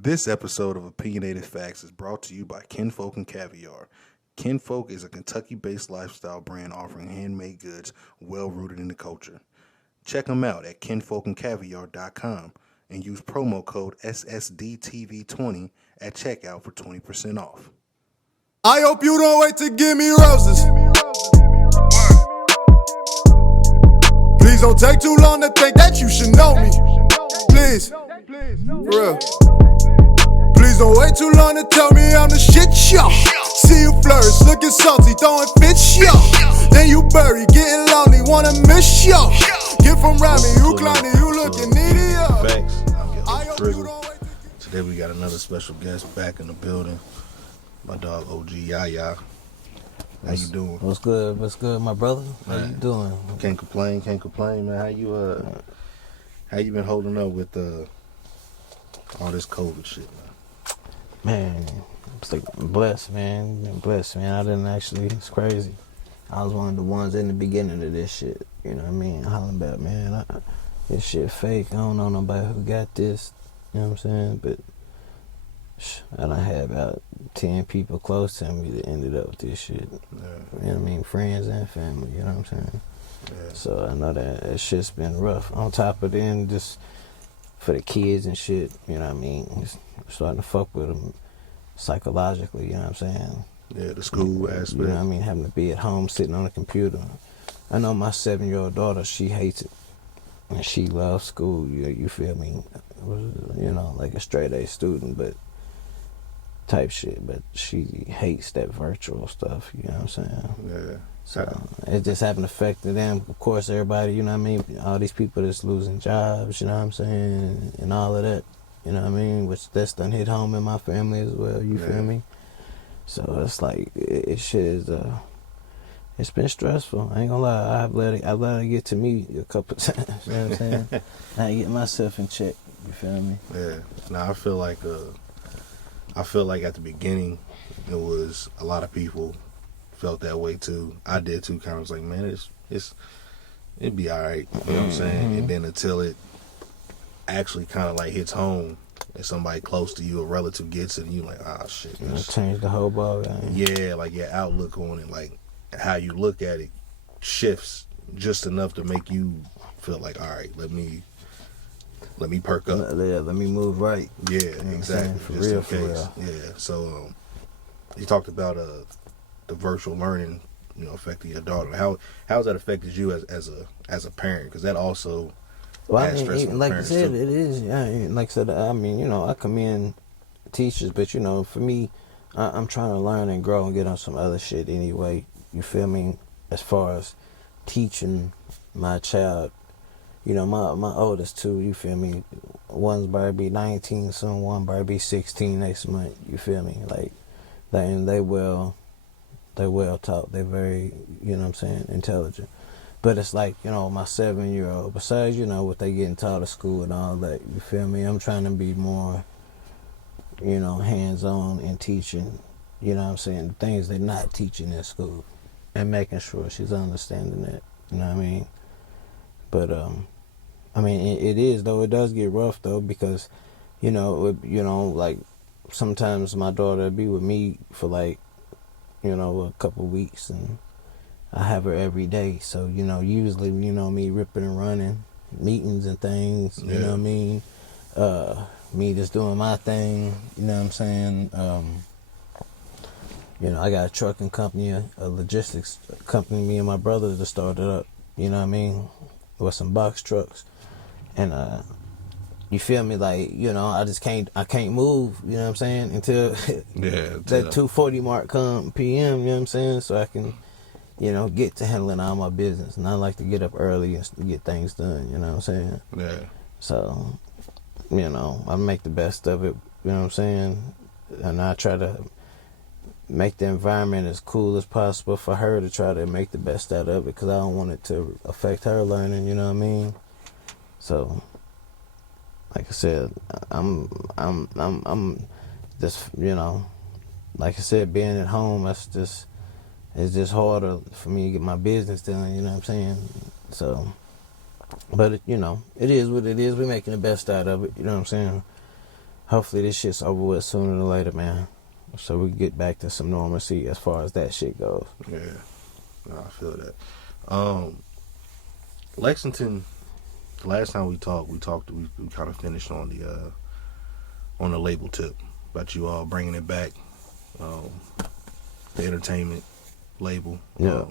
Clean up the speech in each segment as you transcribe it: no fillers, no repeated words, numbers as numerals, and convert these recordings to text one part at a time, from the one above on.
This episode of Opinionated Facts is brought to you by Kinfolk and Caviar. Kinfolk is a Kentucky-based lifestyle brand offering handmade goods well rooted in the culture. Check them out at kinfolkandcaviar.com and use promo code SSDTV20 at checkout for 20% off. I hope you don't wait to give me roses. Please don't take too long to think that you should know me. Please, for real. Please don't wait too long to tell me I'm the shit, yo. See you flourish, looking salty, throwing fits, yo. Then you bury, getting lonely, wanna miss, yo. Get from around me, you clowny, you looking needy, yo. Facts. I'm your Drizzle. Today we got another special guest back in the building. My dog OG YaYa. How you doing? What's good? What's good, my brother? How you doing? Can't complain, man. How you been holding up with all this COVID shit, Man, it's like blessed, man. I didn't actually. It's crazy. I was one of the ones in the beginning of this shit. You know what I mean? Hollering about, man, this shit fake. I don't know nobody who got this. You know what I'm saying? But I done had about 10 people close to me that ended up with this shit. Yeah. You know what I mean? Friends and family. You know what I'm saying? Yeah. So I know that shit's been rough. On top of then, just for the kids and shit, you know what I mean? It's starting to fuck with them psychologically, you know what I'm saying? Yeah, the school aspect. You know what I mean? Having to be at home, sitting on a computer. I know my 7-year-old daughter, she hates it. And she loves school, you feel me? You know, like a straight A student, but type shit. But she hates that virtual stuff, you know what I'm saying? Yeah. So it just haven't affected them. Of course, everybody, you know what I mean? All these people that's losing jobs, you know what I'm saying? And all of that, you know what I mean? Which that's done hit home in my family as well, you feel me? So it's like, it shit is, it's been stressful. I ain't gonna lie, I've let it get to me a couple times, you know what I'm saying? I get myself in check, you feel me? Yeah. Now I feel like at the beginning, it was a lot of people felt that way too. I did too. Kind of was like, man, it'd be all right. You know what I'm saying? And then until it actually kind of like hits home, and somebody close to you, a relative gets it, and you like, ah, shit. Change the whole ball game. Yeah, like your outlook on it, like how you look at it, shifts just enough to make you feel like, all right, let me perk up. Yeah, let me move right. Yeah, you know exactly. For just real, in case. Yeah. So you talked about the virtual learning, you know, affecting your daughter. How has that affected you as a parent? Because that also adds stress on like parents I said, too. it is. Yeah, like I said, I mean, you know, I commend teachers, but you know, for me, I'm trying to learn and grow and get on some other shit anyway. You feel me? As far as teaching my child, you know, my oldest two, you feel me? One's about to be 19 soon, one about to be 16 next month. You feel me? Like, they well taught. They're very, you know what I'm saying, intelligent. But it's like, you know, my 7-year-old, besides, you know, what they getting taught at school and all that, you feel me? I'm trying to be more, you know, hands-on in teaching, you know what I'm saying, the things they're not teaching in school and making sure she's understanding that, you know what I mean? But, I mean, it is, though. It does get rough, though, because, you know, like, sometimes my daughter will be with me for, like, you know, a couple weeks, and I have her every day. So, you know, usually, you know, me ripping and running, meetings and things, you know what I mean? Me just doing my thing, you know what I'm saying? You know, I got a trucking company, a logistics company, me and my brother just started up, you know what I mean? With some box trucks. And, you feel me? Like, you know, I can't move, you know what I'm saying, until that 2:40 mark come PM, you know what I'm saying, so I can, you know, get to handling all my business. And I like to get up early and get things done, you know what I'm saying? Yeah. So, you know, I make the best of it, you know what I'm saying? And I try to make the environment as cool as possible for her to try to make the best out of it, because I don't want it to affect her learning, you know what I mean? So, like I said, I'm just, you know, like I said, being at home, it's just harder for me to get my business done, you know what I'm saying? So, but, you know, it is what it is. We're making the best out of it, you know what I'm saying? hopefully this shit's over with sooner than later, man. So we get back to some normalcy as far as that shit goes. Yeah, no, I feel that. Lexington. The last time we talked. We kind of finished on the label tip about you all bringing it back, the entertainment label. Yeah.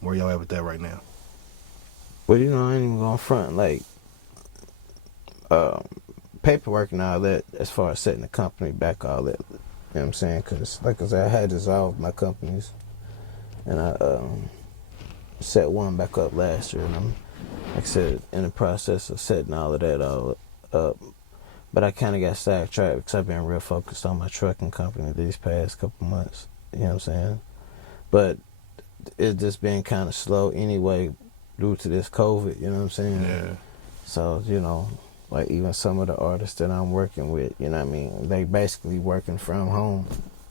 Where y'all at with that right now? Well, you know, I ain't even gonna front like paperwork and all that as far as setting the company back, all that. You know what I'm saying? Because, like I said, I had dissolved my companies, and I set one back up last year, and I'm, like I said, in the process of setting all of that all up. But I kind of got sidetracked because I've been real focused on my trucking company these past couple months. You know what I'm saying? But it's just been kind of slow anyway due to this COVID. You know what I'm saying? Yeah. So, you know, like even some of the artists that I'm working with, you know what I mean? They basically working from home.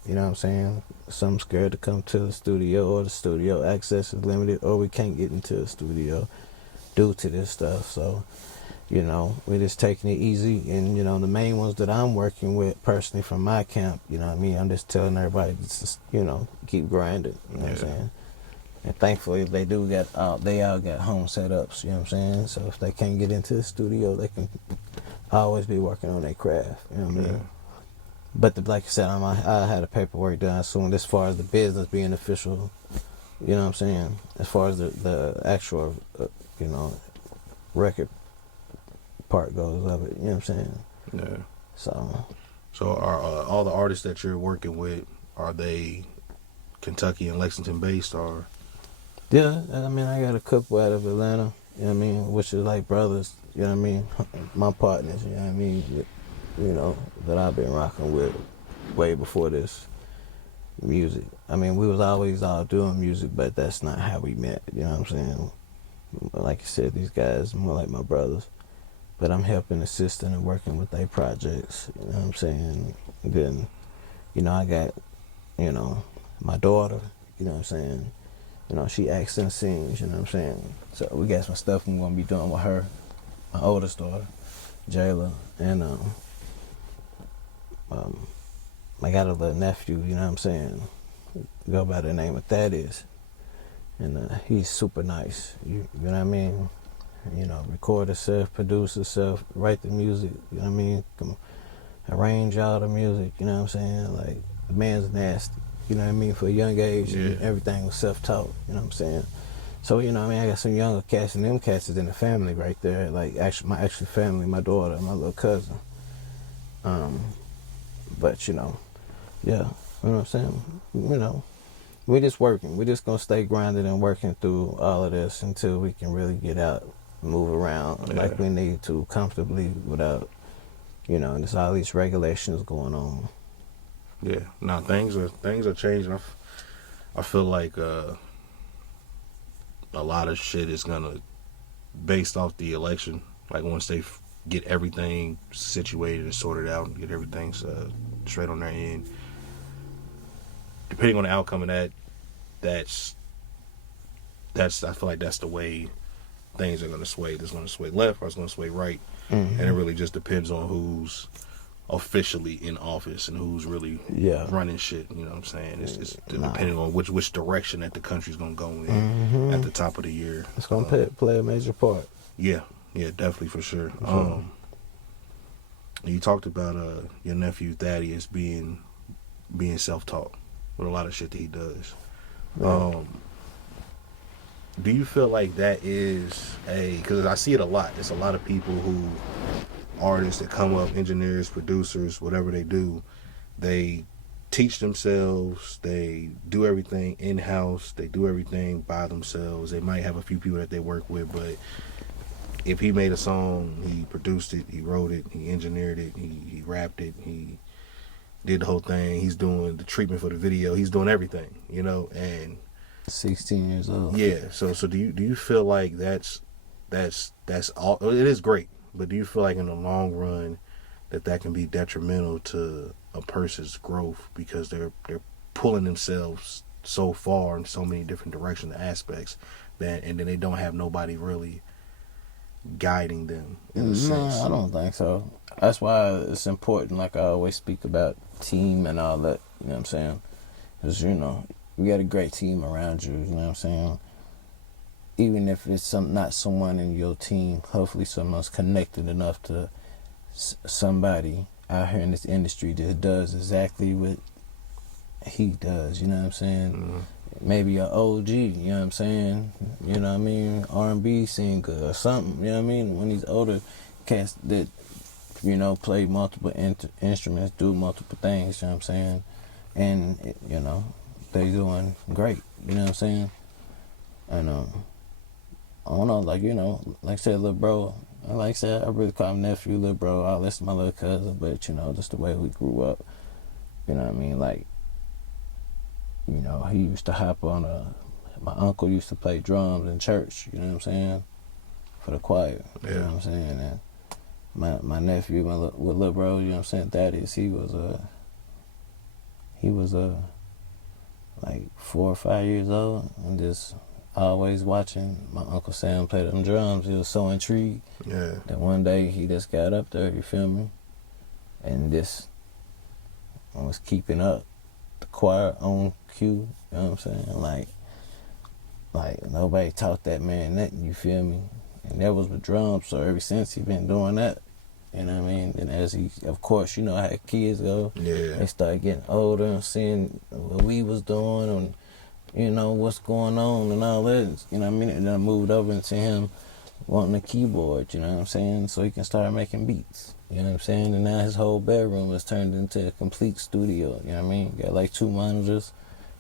You know what I'm saying? Some scared to come to the studio, or the studio access is limited, or we can't get into the studio due to this stuff. So, you know, we're just taking it easy. And, you know, the main ones that I'm working with personally from my camp, you know what I mean? I'm just telling everybody to just, you know, keep grinding. You know what I'm saying? And thankfully, they all got home setups, you know what I'm saying? So if they can't get into the studio, they can always be working on their craft, you know what I mean? But like I said, I had the paperwork done soon as far as the business being official, you know what I'm saying? As far as the actual, you know, record part goes of it, you know what I'm saying? Yeah. So are all the artists that you're working with, are they Kentucky and Lexington based, or? yeah, I mean, I got a couple out of Atlanta, you know what I mean, which is like brothers, you know what I mean, my partners, you know what I mean, you know, that I've been rocking with way before this music. I mean, we was always all doing music, but that's not how we met, you know what I'm saying? Like I said, these guys more like my brothers, but I'm helping, assisting, and working with their projects, you know what I'm saying? And then, you know, I got, you know, my daughter, you know what I'm saying? You know, she acts and sings, you know what I'm saying? So we got some stuff we're going to be doing with her, my oldest daughter, Jayla, and I got a little nephew, you know what I'm saying? Go by the name of Thaddeus. And he's super nice, you know what I mean? You know, record himself, produce himself, write the music, you know what I mean? Arrange all the music, you know what I'm saying? Like, the man's nasty. You know what I mean? For a young age, everything was self-taught. You know what I'm saying? So, you know what I mean? I got some younger cats, and them cats is in the family right there. Like, my actual family, my daughter, my little cousin. But, you know, yeah. You know what I'm saying? You know, we just working. We just going to stay grinding and working through all of this until we can really get out, move around like we need to comfortably without, you know, there's all these regulations going on. Yeah, no, things are changing. I feel like a lot of shit is gonna, based off the election, like once they get everything situated and sorted out and get everything straight on their end, depending on the outcome of that, that's I feel like that's the way things are gonna sway. It's gonna sway left or it's gonna sway right, and it really just depends on who's officially in office and who's really running shit. You know what I'm saying? It's depending on which direction that the country's gonna go in at the top of the year. It's gonna play a major part. Yeah, definitely for sure. You talked about your nephew Thaddeus being self-taught with a lot of shit that he does. Right. Do you feel like that is because I see it a lot. There's a lot of people who, artists that come up, engineers, producers, whatever they do, they teach themselves, they do everything in-house, they do everything by themselves. They might have a few people that they work with, but if he made a song, he produced it, he wrote it, he engineered it, he rapped it, he did the whole thing, he's doing the treatment for the video, he's doing everything, you know, and 16 years old. Yeah, so do you feel like that's all? It is great. But do you feel like in the long run that can be detrimental to a person's growth because they're pulling themselves so far in so many different directions and aspects and then they don't have nobody really guiding them in a sense. No, I don't think so. That's why it's important, like I always speak about team and all that, you know what I'm saying? Because, you know, you got a great team around you, you know what I'm saying? Even if it's not someone in your team, hopefully someone's connected enough to somebody out here in this industry that does exactly what he does, you know what I'm saying? Mm-hmm. Maybe an OG, you know what I'm saying? You know what I mean? R&B singer or something, you know what I mean? When these older cats that, you know, play multiple instruments, do multiple things, you know what I'm saying? And, you know, they doing great, you know what I'm saying? And, I don't know, like, you know, like I said, little bro, like I said, I really call him nephew, little bro, all this my little cousin, but, you know, just the way we grew up, you know what I mean? Like, you know, he used to hop on my uncle used to play drums in church, you know what I'm saying, for the choir, you know what I'm saying? And my nephew, with little bro, you know what I'm saying, Thaddeus, he was like 4 or 5 years old, and just always watching my Uncle Sam play them drums. He was so intrigued that one day he just got up there, you feel me, and just was keeping up the choir on cue, you know what I'm saying? Like nobody taught that man nothing, you feel me? And that was with drums, so ever since he been doing that, you know what I mean? And as he, of course, you know how kids go, they start getting older and seeing what we was doing and, you know, what's going on and all that, you know what I mean? And then I moved over into him wanting a keyboard, you know what I'm saying? So he can start making beats, you know what I'm saying? And now his whole bedroom is turned into a complete studio, you know what I mean? Got like 2 monitors,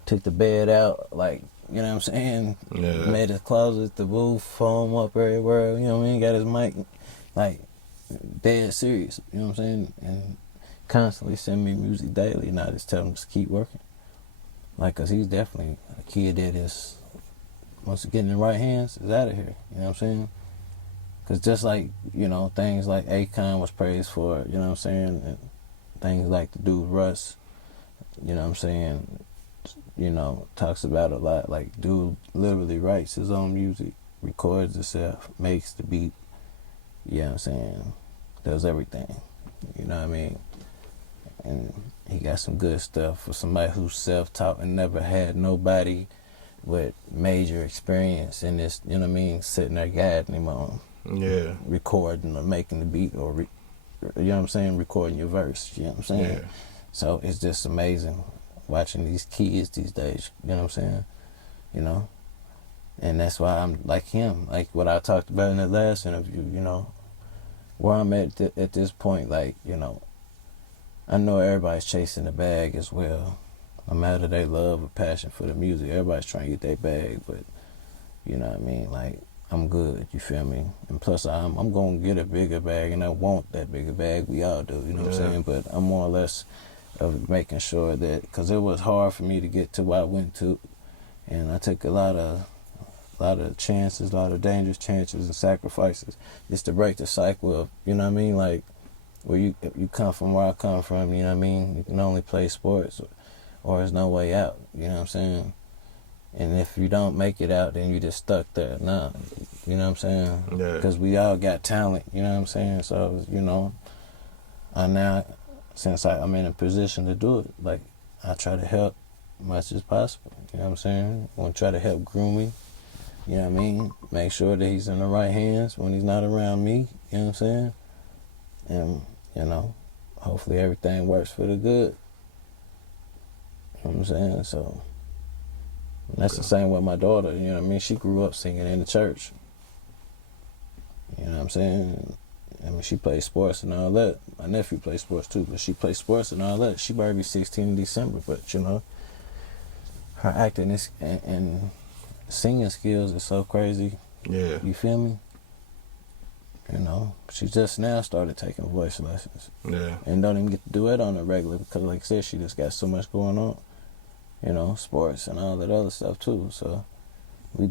took the bed out, like, you know what I'm saying? Made his closet, the booth, foam up everywhere, you know what I mean? Got his mic, like, dead serious, you know what I'm saying? And constantly send me music daily, and I just tell him to keep working. Like, cause he's definitely a kid that is, once it get in the right hands, is out of here. You know what I'm saying? Cause just like, you know, things like Akon was praised for, you know what I'm saying? And things like the dude Russ, you know what I'm saying? You know, talks about a lot. Like, dude literally writes his own music, records himself, makes the beat, you know what I'm saying? Does everything. You know what I mean? And he got some good stuff for somebody who's self-taught and never had nobody with major experience in this, you know what I mean, sitting there guiding him on recording or making the beat or, you know what I'm saying, recording your verse, you know what I'm saying? Yeah. So it's just amazing watching these kids these days, you know what I'm saying, you know? And that's why I'm like him, like what I talked about in the last interview, you know, where I'm at this point, like, you know, I know everybody's chasing the bag as well. No matter their love or passion for the music, everybody's trying to get their bag, but you know what I mean? Like, I'm good, you feel me? And plus, I'm going to get a bigger bag, and I want that bigger bag. We all do, you know what I'm saying? But I'm more or less of making sure that, because it was hard for me to get to where I went to, and I took a lot of chances, a lot of dangerous chances and sacrifices just to break the cycle of, you know what I mean? Like, where you come from where I come from, you know what I mean? You can only play sports or there's no way out, you know what I'm saying? And if you don't make it out, then you just stuck there. Nah, you know what I'm saying? Because we all got talent, you know what I'm saying? So, you know, since I'm in a position to do it, like, I try to help as much as possible, you know what I'm saying? I want to try to help groom him, you know what I mean? Make sure that he's in the right hands when he's not around me, you know what I'm saying? And, you know, hopefully everything works for the good. You know what I'm saying? So, that's the same with my daughter, you know what I mean? She grew up singing in the church. You know what I'm saying? I mean, she plays sports and all that. My nephew plays sports too, but she plays sports and all that. She might be 16 in December, but, you know, her acting and singing skills is so crazy. Yeah. You feel me? You know, she just now started taking voice lessons. Yeah. And don't even get to do it on a regular because, like I said, she just got so much going on. You know, sports and all that other stuff too. So we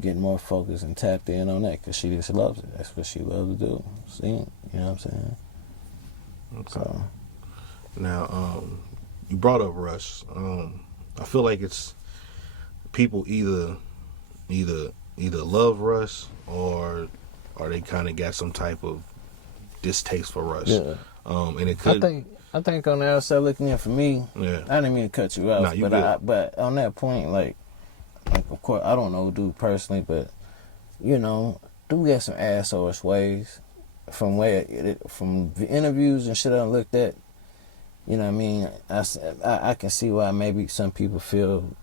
getting more focused and tapped in on that because she just loves it. That's what she loves to do. Sing. You know what I'm saying? Okay. So. Now, you brought up Russ. I feel like it's people either love Russ or or they kind of got some type of distaste for Russ. Yeah. And it could. I think on the outside looking in for me, Yeah. I didn't mean to cut you off, but on that point, like of course I don't know dude personally, but you know, dude got some asshole ways from the interviews and shit I looked at. You know what I mean? I can see why maybe some people feel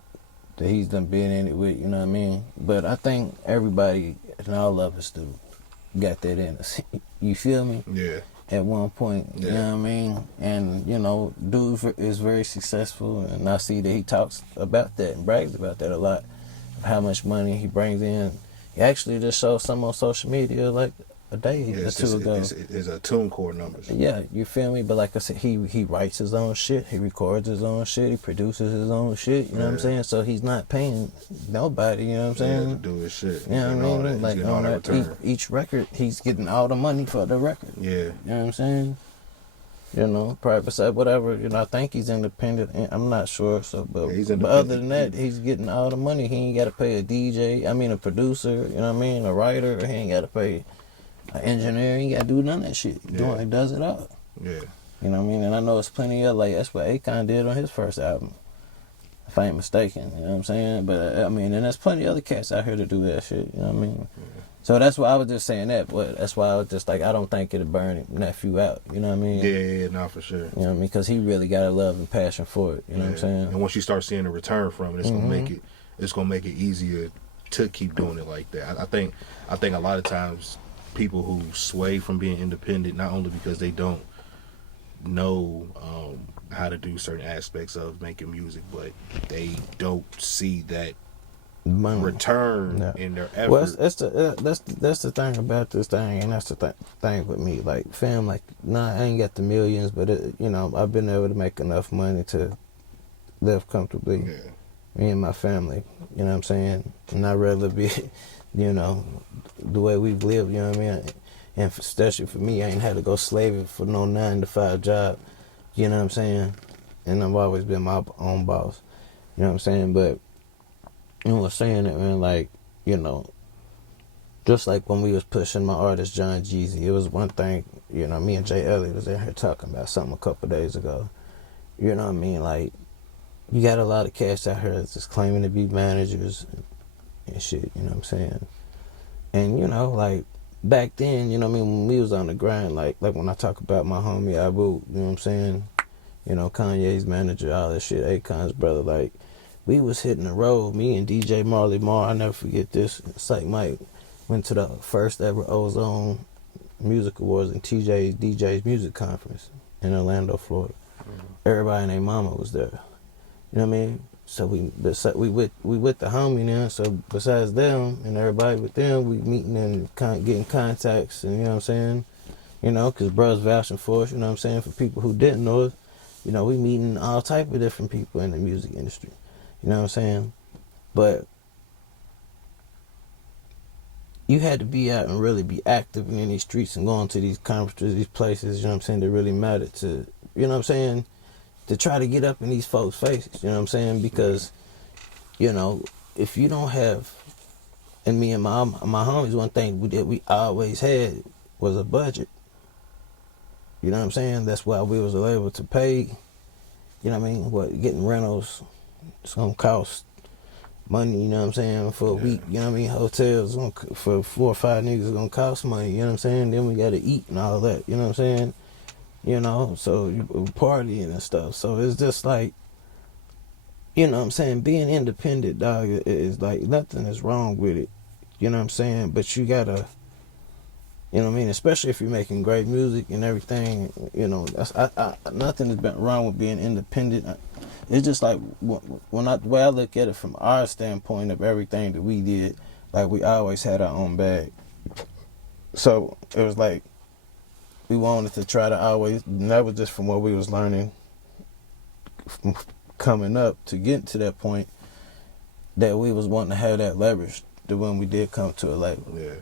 that he's done been in it with, you know what I mean? But I think everybody and all of us do got that in us. You feel me? Yeah. At one point, you know what I mean? And, you know, dude is very successful, and I see that he talks about that and brags about that a lot, of how much money he brings in. He actually just showed some on social media like a day or two ago. It's a TuneCore numbers. Yeah, you feel me? But like I said, he writes his own shit, he records his own shit, he produces his own shit, you know what I'm saying? So he's not paying nobody, you know what I'm saying? Yeah, to do his shit. You know what I mean? Like on that, each record, he's getting all the money for the record. Yeah. You know what I'm saying? You know, private side, whatever. You know, I think he's independent. I'm not sure. So, but other than that, he's getting all the money. He ain't got to pay a producer. You know what I mean? A writer. He ain't got to pay an engineer. He ain't got to do none of that shit. He does it all. Yeah. You know what I mean? And I know it's plenty of that's what Akon did on his first album, if I ain't mistaken. You know what I'm saying? But I mean, and there's plenty of other cats out here to do that shit. You know what I mean? Yeah. So that's why I was just saying that, but that's why I was just like, I don't think it'll burn nephew out. You know what I mean? Yeah, no, for sure. You know what I mean? Because he really got a love and passion for it. You know what I'm saying? And once you start seeing a return from it, it's gonna make it easier to keep doing it like that. I think a lot of times people who sway from being independent, not only because they don't know how to do certain aspects of making music, but they don't see that return in their effort. Well, that's the thing about this thing, and that's the thing with me. Like, fam, like, I ain't got the millions, but you know, I've been able to make enough money to live comfortably. Yeah. Me and my family, you know what I'm saying? And I'd rather be, you know, the way we've lived, you know what I mean? And especially for me, I ain't had to go slaving for no 9-to-5 job, you know what I'm saying? And I've always been my own boss, you know what I'm saying? But you know, saying it, man, like, you know, just like when we was pushing my artist John Jeezy, it was one thing, you know, me and Jay Elliott was in here talking about something a couple days ago. You know what I mean? Like, you got a lot of cats out here that's just claiming to be managers and shit, you know what I'm saying? And, you know, like, back then, you know what I mean, when we was on the grind, like when I talk about my homie Abu, you know what I'm saying? You know, Kanye's manager, all that shit, Akon's brother, like, we was hitting the road, me and DJ Marley Marr, I never forget this. Psych Mike went to the first ever Ozone Music Awards and DJ's Music Conference in Orlando, Florida. Mm-hmm. Everybody and their mama was there. You know what I mean? So we with the homie now, so besides them and everybody with them, we meeting and getting contacts, and you know what I'm saying? You know, because bros vouching for us, you know what I'm saying? For people who didn't know us, you know, we meeting all type of different people in the music industry. You know what I'm saying? But you had to be out and really be active in these streets and going to these conferences, these places, you know what I'm saying, that really mattered to, you know what I'm saying, to try to get up in these folks' faces, you know what I'm saying? Because, you know, if you don't have, and me and my homies, one thing we always had was a budget. You know what I'm saying? That's why we was able to pay, you know what I mean, getting rentals, it's gonna cost money, you know what I'm saying, for a week, you know what I mean? Hotels for 4 or 5 niggas is gonna cost money, you know what I'm saying? Then we gotta eat and all that, you know what I'm saying? You know, so you partying and stuff. So it's just like, you know what I'm saying, being independent, dog, is like, nothing is wrong with it, you know what I'm saying? But you gotta, you know what I mean, especially if you're making great music and everything, you know, nothing has been wrong with being independent. It's just like, the way I look at it from our standpoint of everything that we did, like, we always had our own bag. So it was like, we wanted to try to always, and that was just from what we was learning from coming up to get to that point, that we was wanting to have that leverage to when we did come to a label. Yeah.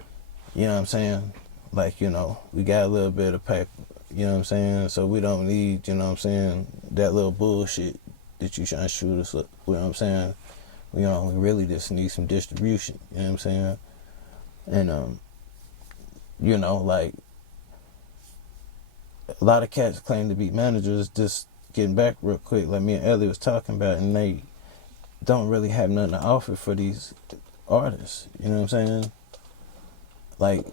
You know what I'm saying? Like, you know, we got a little bit of paper, you know what I'm saying? So we don't need, you know what I'm saying, that little bullshit that you trying to shoot us up, you know what I'm saying? You know, we really just need some distribution, you know what I'm saying? And you know, like, a lot of cats claim to be managers. Just getting back real quick, like me and Ellie was talking about, and they don't really have nothing to offer for these artists. You know what I'm saying? Like,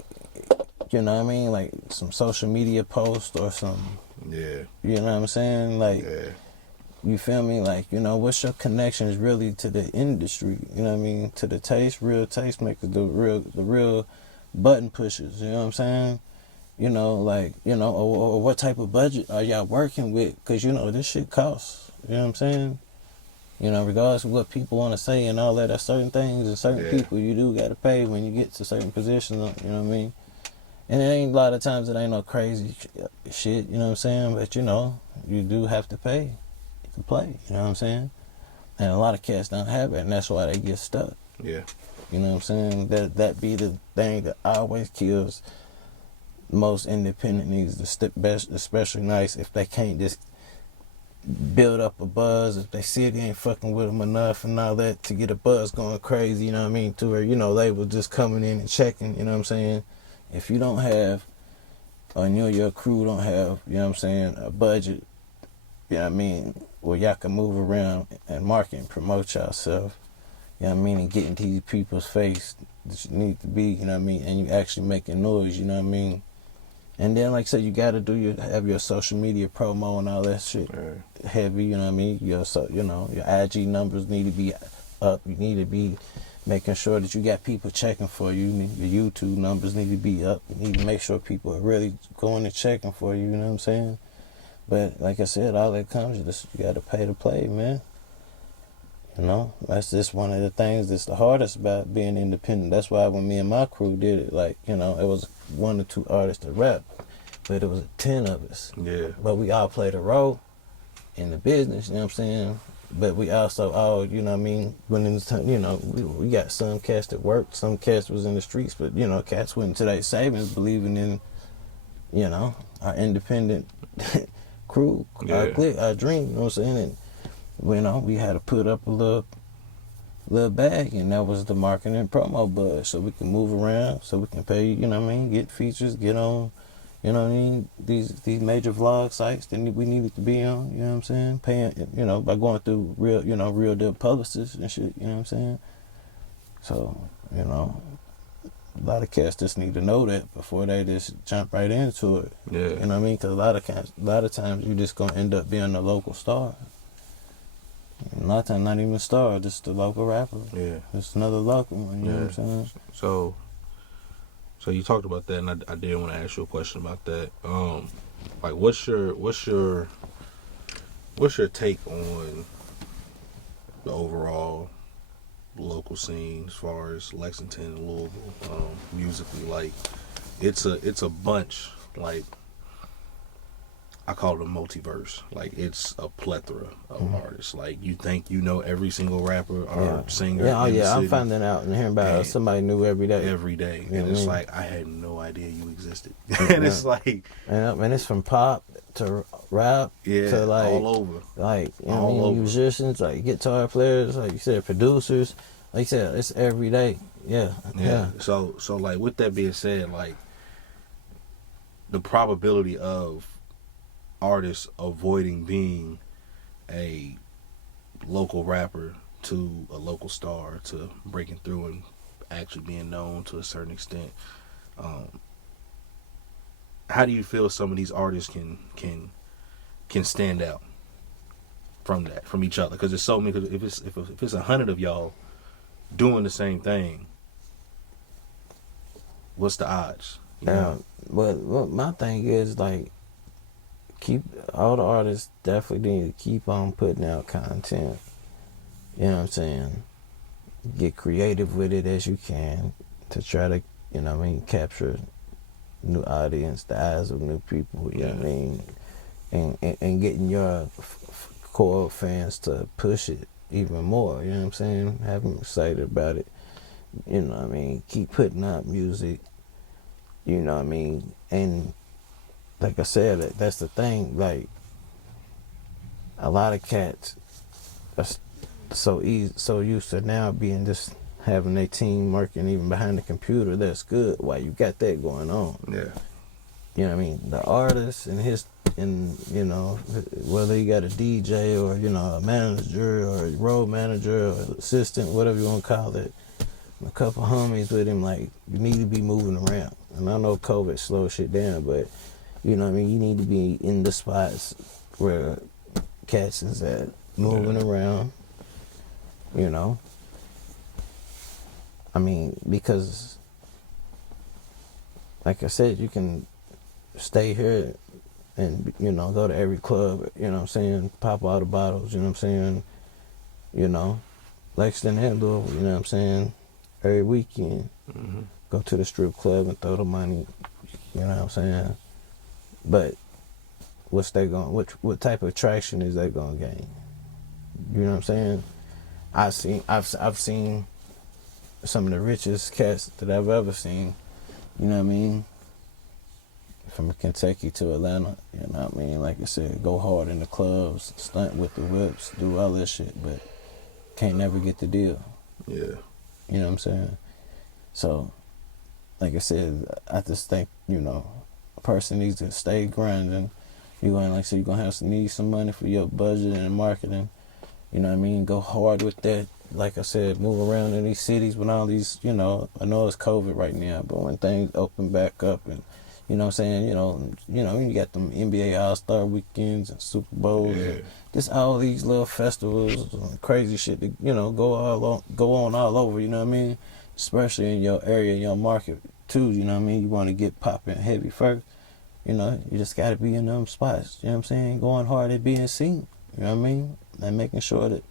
you know what I mean? Like some social media post or some. Yeah. You know what I'm saying? Like, Yeah. you feel me? Like, you know, what's your connections really to the industry? You know what I mean? To the real taste makers, the real button pushers. You know what I'm saying? You know, like, you know, or what type of budget are y'all working with? Because, you know, this shit costs. You know what I'm saying? You know, regardless of what people want to say and all that, there's certain things and certain people you do got to pay when you get to certain positions. You know what I mean? And it ain't a lot of times it ain't no crazy shit, you know what I'm saying? But, you know, you do have to pay to play, you know what I'm saying? And a lot of cats don't have it, and that's why they get stuck. Yeah. You know what I'm saying? That be the thing that always kills most independent niggas, especially nice, if they can't just build up a buzz, if they city ain't fucking with them enough and all that to get a buzz going crazy, you know what I mean? To where, you know, they was just coming in and checking, you know what I'm saying? If you don't have, or you or your crew don't have, you know what I'm saying, a budget, you know what I mean, where y'all can move around and market and promote yourself, you know what I mean, and get into these people's face that you need to be, you know what I mean, and you actually making noise, you know what I mean? And then, like I said, you got to have your social media promo and all that shit heavy, you know what I mean? Your IG numbers need to be up. You need to be making sure that you got people checking for you. Your YouTube numbers need to be up. You need to make sure people are really going and checking for you, you know what I'm saying? But like I said, all that comes, you got to pay to play, man. You know, that's just one of the things that's the hardest about being independent. That's why when me and my crew did it, like, you know, it was 1 or 2 artists that rap, but it was 10 of us. Yeah. But we all played a role in the business, you know what I'm saying? But we also all, you know what I mean, when in the time, you know, we got some cats that worked, some cats was in the streets, but, you know, cats went into their savings believing in, you know, our independent crew, our dream, you know what I'm saying? And, you know, we had to put up a little bag, and that was the marketing and promo buzz, so we can move around, so we can pay, you know what I mean, get features, get on, you know what I mean, these major vlog sites that we needed to be on, you know what I'm saying, paying, you know, by going through real deal publicists and shit, you know what I'm saying. So, you know, a lot of cats just need to know that before they just jump right into it. Yeah. You know what I mean? Because a lot of times you just gonna end up being a local star. A lot of times, not even a star, just a local rapper. Yeah. Just another local one, you know what I'm saying? So you talked about that, and I did want to ask you a question about that. Like, what's your take on the overall local scene as far as Lexington and Louisville, musically? Like, it's a bunch, like, I call it a multiverse. Like, it's a plethora of artists. Like, you think you know every single rapper or singer. Yeah, in the city, I'm finding out and hearing about somebody new every day. Every day. You and it's like, I had no idea you existed. And it's like... And it's from pop to rap to, like... all over. Like, you know what I mean? Musicians, like guitar players, like you said, producers. Like you said, it's every day. Yeah. So, like, with that being said, like, the probability of artists avoiding being a local rapper to a local star to breaking through and actually being known to a certain extent, how do you feel some of these artists can stand out from each other? Because there's so many. Because if it's 100 of y'all doing the same thing, what's the odds? Well, my thing is, like, all the artists definitely need to keep on putting out content. You know what I'm saying? Get creative with it as you can to try to, you know what I mean, capture new audience, the eyes of new people, you know what I mean? And getting your core fans to push it even more, you know what I'm saying? Have them excited about it, you know what I mean? Keep putting out music, you know what I mean? And like I said, that's the thing, like, a lot of cats are so used to now being just having their team working even behind the computer, that's good. Why you got that going on? Yeah. You know what I mean? The artist and you know, whether you got a DJ or, you know, a manager or a road manager or assistant, whatever you want to call it, a couple homies with him, like, you need to be moving around. And I know COVID slowed shit down, but, you know what I mean, you need to be in the spots where cats is at, moving around, you know. I mean, because, like I said, you can stay here and, you know, go to every club, you know what I'm saying, pop all the bottles, you know what I'm saying, you know, Lexington and Louisville, you know what I'm saying, every weekend, go to the strip club and throw the money, you know what I'm saying, but what's they going, what type of traction is they going to gain, you know what I'm saying? I've seen some of the richest cats that I've ever seen, you know what I mean, from Kentucky to Atlanta, you know what I mean? Like I said, go hard in the clubs, stunt with the whips, do all that shit, but can't never get the deal. Yeah. You know what I'm saying? So, like I said, I just think, you know, a person needs to stay grinding. You're going, like I said, you're going to need some money for your budget and marketing. You know what I mean? Go hard with that. Like I said, move around in these cities with all these, you know, I know it's COVID right now, but when things open back up and, you know what I'm saying, you know, you got them NBA All-Star weekends and Super Bowls, and just all these little festivals and crazy shit that, you know, go on all over, you know what I mean? Especially in your area, your market too, you know what I mean? You want to get popping heavy first, you know, you just got to be in them spots, you know what I'm saying? Going hard at being seen, you know what I mean? And making sure that,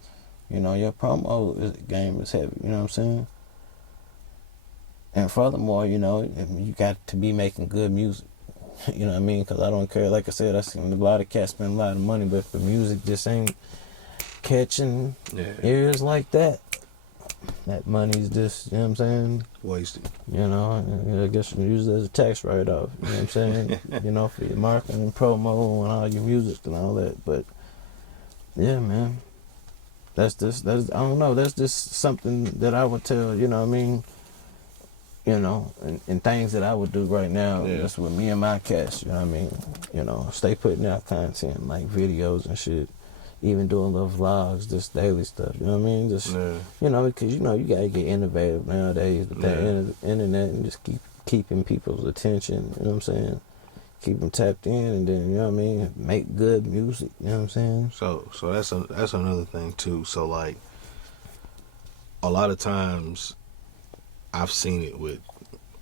you know, your promo game is heavy, you know what I'm saying? And furthermore, you know, you got to be making good music. You know what I mean? Because I don't care. Like I said, I seen a lot of cats spend a lot of money, but if the music just ain't catching ears like that, that money's just, you know what I'm saying? Wasted. You know, I guess you use it as a tax write-off. You know what I'm saying? You know, for your marketing and promo and all your music and all that. But, yeah, man. I don't know. That's just something that I would tell, you know what I mean? You know, and things that I would do right now, that's with me and my cats, you know what I mean? You know, stay putting out content, like videos and shit, even doing little vlogs, just daily stuff, you know what I mean? Just, you know, because, you know, you got to get innovative nowadays with that internet and just keeping people's attention, you know what I'm saying? Keep them tapped in and then, you know what I mean, make good music, you know what I'm saying? So that's another thing, too. So, like, a lot of times I've seen it with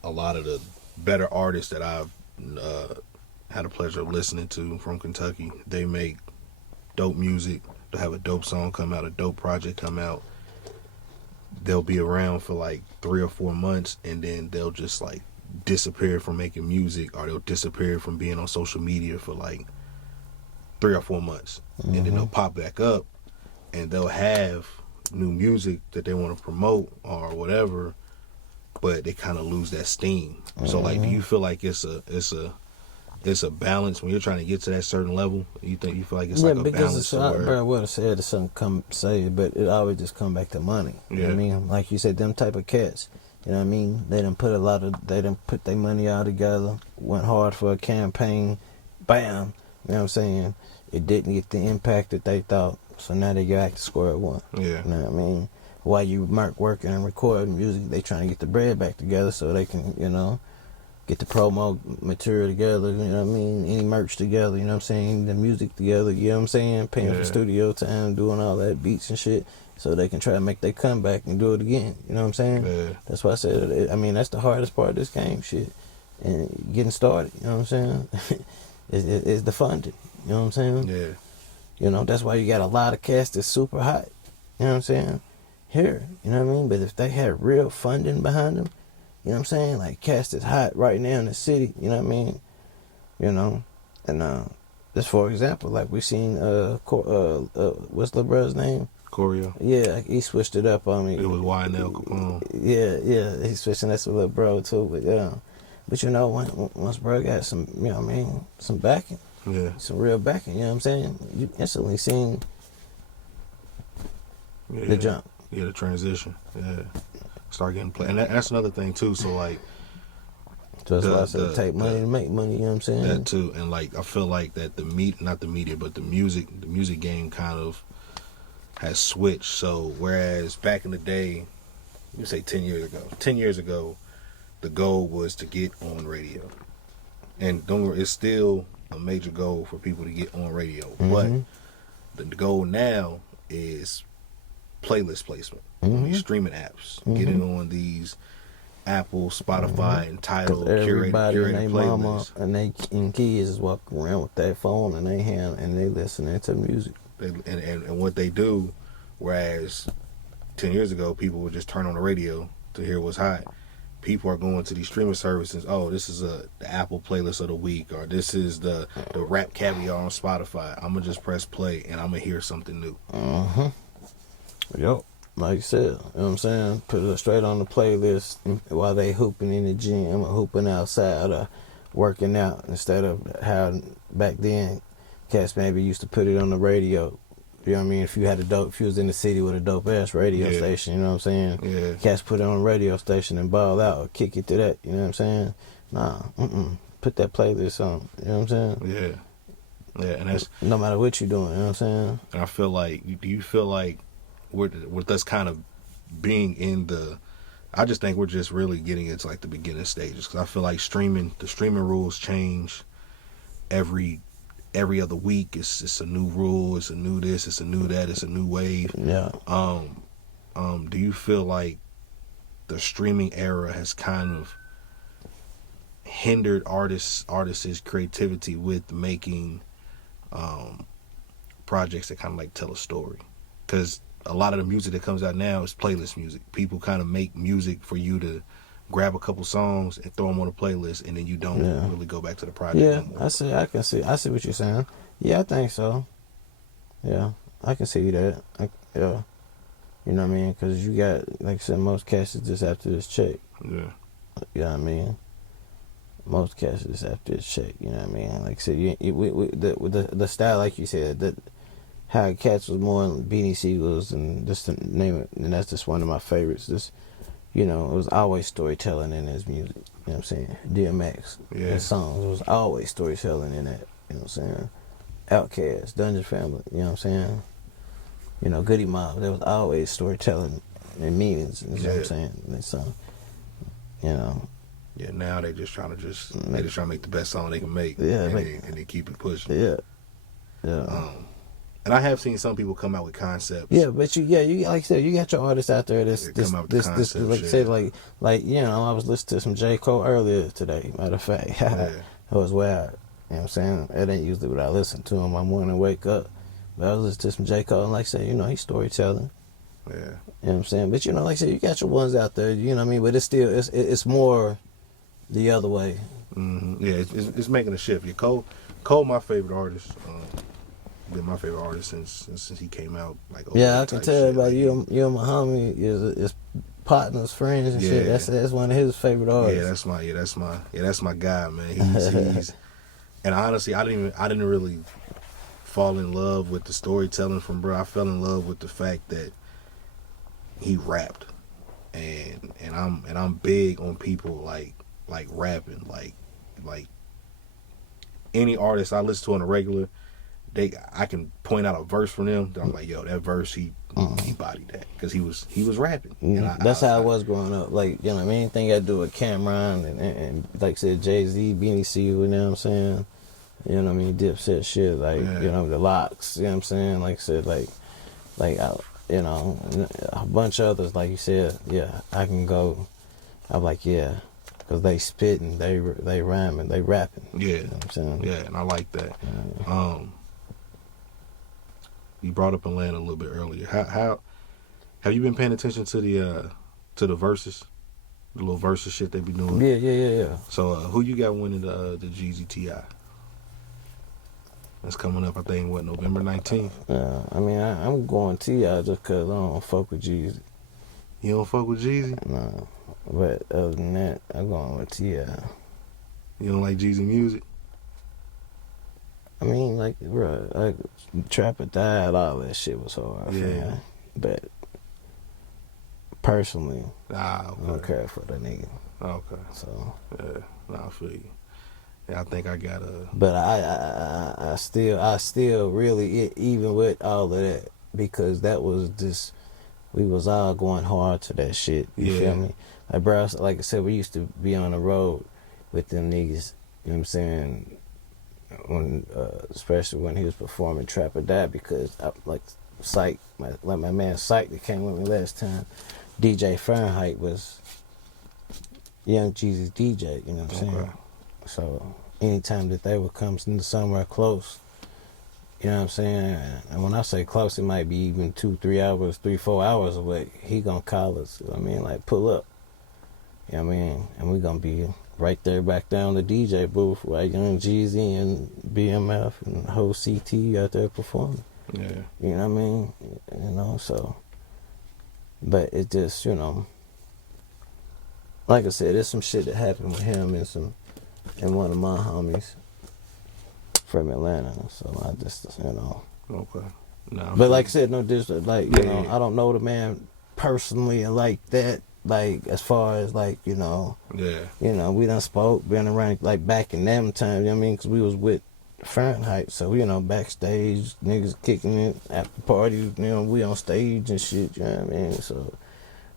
a lot of the better artists that I've had the pleasure of listening to from Kentucky. They make dope music. They'll have a dope song come out, a dope project come out. They'll be around for like 3 or 4 months, and then they'll just like disappear from making music, or they'll disappear from being on social media for like 3 or 4 months. And then they'll pop back up, and they'll have new music that they want to promote or whatever, but they kind of lose that steam. So, like, do you feel like it's a balance when you're trying to get to that certain level? You feel like it's like a balance? Bro, what I said is something come say it, but it always just come back to money. You know what I mean? Like you said, them type of cats, you know what I mean? They done put their money all together, went hard for a campaign, bam, you know what I'm saying? It didn't get the impact that they thought, so now they go back to square one. Yeah. You know what I mean? While you working and recording music, they trying to get the bread back together so they can, you know, get the promo material together, you know what I mean? Any merch together, you know what I'm saying? The music together, you know what I'm saying? Paying for studio time, doing all that beats and shit, so they can try to make their comeback and do it again, you know what I'm saying? Yeah. That's why I said, I mean, that's the hardest part of this game, shit. And getting started, you know what I'm saying? is the funding, you know what I'm saying? Yeah. You know, that's why you got a lot of cats that's super hot, you know what I'm saying? Here, you know what I mean? But if they had real funding behind them, you know what I'm saying? Like, cats is hot right now in the city, you know what I mean? You know, and just for example, like we seen, what's the brother's name? Corio. Yeah, he switched it up on me. It was YNL Capone. Yeah, he's switching that to a little bro too, but yeah. But you know, once bro got some, you know what I mean, some backing, some real backing, you know what I'm saying? You instantly seen the jump. Yeah, the transition. Yeah. start getting played. And that's another thing too. So like, So that's why I said take money to make money. You know what I'm saying? That too. And like, I feel like that not the media, but the music game kind of has switched. So whereas back in the day, you say 10 years ago, the goal was to get on radio. And don't worry, it's still a major goal for people to get on radio. But the goal now is playlist placement on these streaming apps. Getting on these Apple, Spotify, and Tidal curated playlists. Mama and kids is walking around with that phone in their hand and they listening to music. And what they do, whereas 10 years ago, people would just turn on the radio to hear what's hot. People are going to these streaming services. Oh, this is the Apple playlist of the week, or this is the rap caviar on Spotify. I'm gonna just press play and I'm gonna hear something new. Yep, like you said, you know what I'm saying? Put it straight on the playlist while they hooping in the gym or hooping outside or working out, instead of how back then cats maybe used to put it on the radio. You know what I mean? If you was in the city with a dope ass radio station, you know what I'm saying? Yeah. Cats put it on a radio station and ball out or kick it to that, you know what I'm saying? Nah, put that playlist on, you know what I'm saying? Yeah, and that's no matter what you're doing, you know what I'm saying? And I feel like, do you feel like with us kind of being in I just think we're just really getting into like the beginning stages, because I feel like the streaming rules change every other week. It's a new rule, it's a new this, it's a new that, it's a new wave. Yeah. Do you feel like the streaming era has kind of hindered artists' creativity with making projects that kind of like tell a story? Because a lot of the music that comes out now is playlist music. People kind of make music for you to grab a couple songs and throw them on a playlist, and then you don't really go back to the project no more. I see what you're saying. Yeah, I think so. Yeah, I can see that. Yeah, you know what I mean? Because you got, like I said, most cats is just after this check. Yeah. You know what I mean? Most cats is just after this check. You know what I mean? Like I said, the style, like you said, how cats was more Beanie Siegels and just to name it, and that's just one of my favorites. Just, you know, it was always storytelling in his music. You know what I'm saying? DMX, his songs, it was always storytelling in that. You know what I'm saying? Outkast, Dungeon Family, you know what I'm saying? You know, Goody Mob, there was always storytelling and meanings. You know what I'm saying? And so, you know. Yeah, now they just trying to make the best song they can make. Yeah, and they keep it pushing. Yeah. Yeah. And I have seen some people come out with concepts. Yeah, but you like I said, you got your artists out there. This like I said, like you know, I was listening to some J. Cole earlier today. Matter of fact, it was wild. You know what I'm saying? It ain't usually what I listen to in my morning wake up, but I was listening to some J. Cole, and like I said, you know, he's storytelling. Yeah. You know what I'm saying? But you know, like I said, you got your ones out there. You know what I mean? But it's still it's more the other way. Mm-hmm. Yeah, it's making a shift. Yeah, Cole, my favorite artist. Been my favorite artist since he came out. Like, yeah, I can tell everybody you and my homie is partners, friends, and shit. That's one of his favorite artists. That's my guy, man. He's and honestly, I didn't really fall in love with the storytelling from bro. I fell in love with the fact that he rapped, and I'm big on people like rapping, like any artist I listen to on a regular. I can point out a verse from them that I'm like, yo, that verse he bodied that, because he was rapping. And that's how I was growing up. Like, you know, I mean, anything I do with Cameron and like I said, Jay-Z, Beanie Siegel, you know what I'm saying? You know what I mean? Dipset shit, like you know, the Locks, you know what I'm saying? Like I said, like you know, a bunch of others, like you said, I can go. I'm like, because they spitting, they rhyming, they rapping. Yeah, you know what I'm saying? Yeah, and I like that. You brought up Atlanta a little bit earlier. How have you been paying attention to the verses, the little verses shit they be doing? Yeah. So who you got winning the Jeezy T.I.? That's coming up, I think, November 19th? I mean, I'm going T.I. just because I don't fuck with Jeezy. You don't fuck with Jeezy? No. But other than that, I'm going with T.I. You don't like Jeezy music? I mean, like, bro, like, Trap or Died, all that shit was hard. Yeah. Man. But personally, Okay. I don't care for the nigga. Okay. So Yeah, I feel you. Yeah, I think I got a. But I still really, even with all of that, because that was just, we was all going hard to that shit. You feel me? Like, bro, like I said, we used to be on the road with them niggas. You know what I'm saying? When, especially when he was performing Trap or Die, because like Psych, my man Psych that came with me last time, DJ Fahrenheit was Young Jeezy's DJ. You know what I'm saying? So anytime that they would come somewhere close, you know what I'm saying? And when I say close, it might be even 2-3 hours, 3-4 hours away. He gonna call us. I mean, like, pull up. You know what I mean? And we gonna be right there back down the DJ booth where Young Jeezy and BMF and the whole CT out there performing. Yeah. You know what I mean? You know, so. But it just, you know, like I said, there's some shit that happened with him and one of my homies from Atlanta. So I just, you know. Okay. No, but like I said, no disrespect. Like, you know, I don't know the man personally and like that. Like, as far as, like, you know. Yeah. You know, we done spoke, been around, like, back in them times, you know what I mean? Because we was with Fahrenheit. So, you know, backstage, niggas kicking it, after parties, you know, we on stage and shit, you know what I mean? So,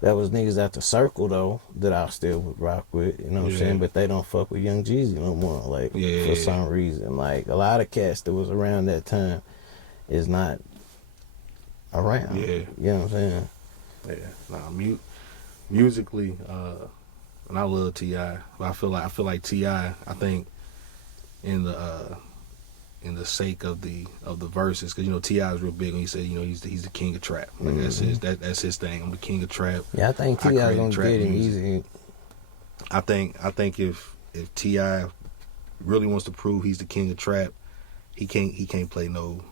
that was niggas at the circle, though, that I still would rock with, you know what I'm saying? But they don't fuck with Young Jeezy no more, like, for some reason. Like, a lot of cats that was around that time is not around. Yeah. You know what I'm saying? Yeah. Nah, musically, and I love T.I., but I feel like T.I., I think in the sake of the verses, because, you know, T.I. is real big when he said, you know, he's the king of trap. Like, that's his thing. I'm the king of trap. Yeah, I think T.I. gonna get him easy. I think if T.I. really wants to prove he's the king of trap, he can't play no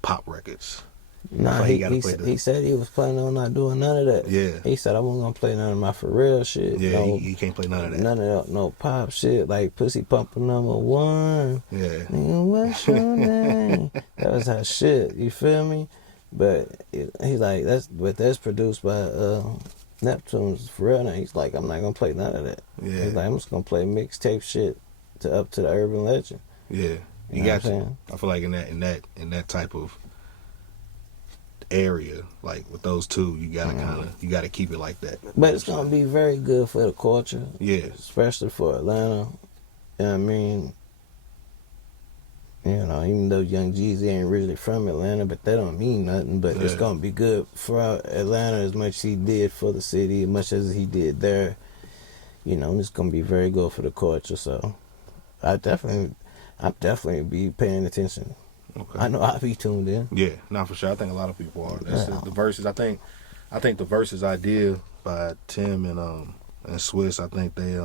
pop records. Nah, he said he was planning on not doing none of that. Yeah. He said, I wasn't gonna play none of my for real shit. Yeah, he can't play none of that. None of that, no pop shit, like Pussy Pumper #1. Yeah. Nigga, what's your name? That was our shit, you feel me? But he's like, that's produced by Neptune's for real now. He's like, I'm not gonna play none of that. Yeah. He's like, I'm just gonna play mixtape shit up to the urban legend. Yeah. You got to. I feel like in that type of area, like with those two, you gotta keep it like that. But it's gonna be very good for the culture. Yeah. Especially for Atlanta. You know what I mean? You know, even though Young Jeezy ain't really from Atlanta, but that don't mean nothing. But it's gonna be good for Atlanta as much as he did for the city, as much as he did there. You know, it's gonna be very good for the culture. So I'm definitely be paying attention. Okay. I know I'll be tuned in. Yeah, not for sure. I think a lot of people are. That's the verses. I think the verses idea by Tim and Swiss. I think they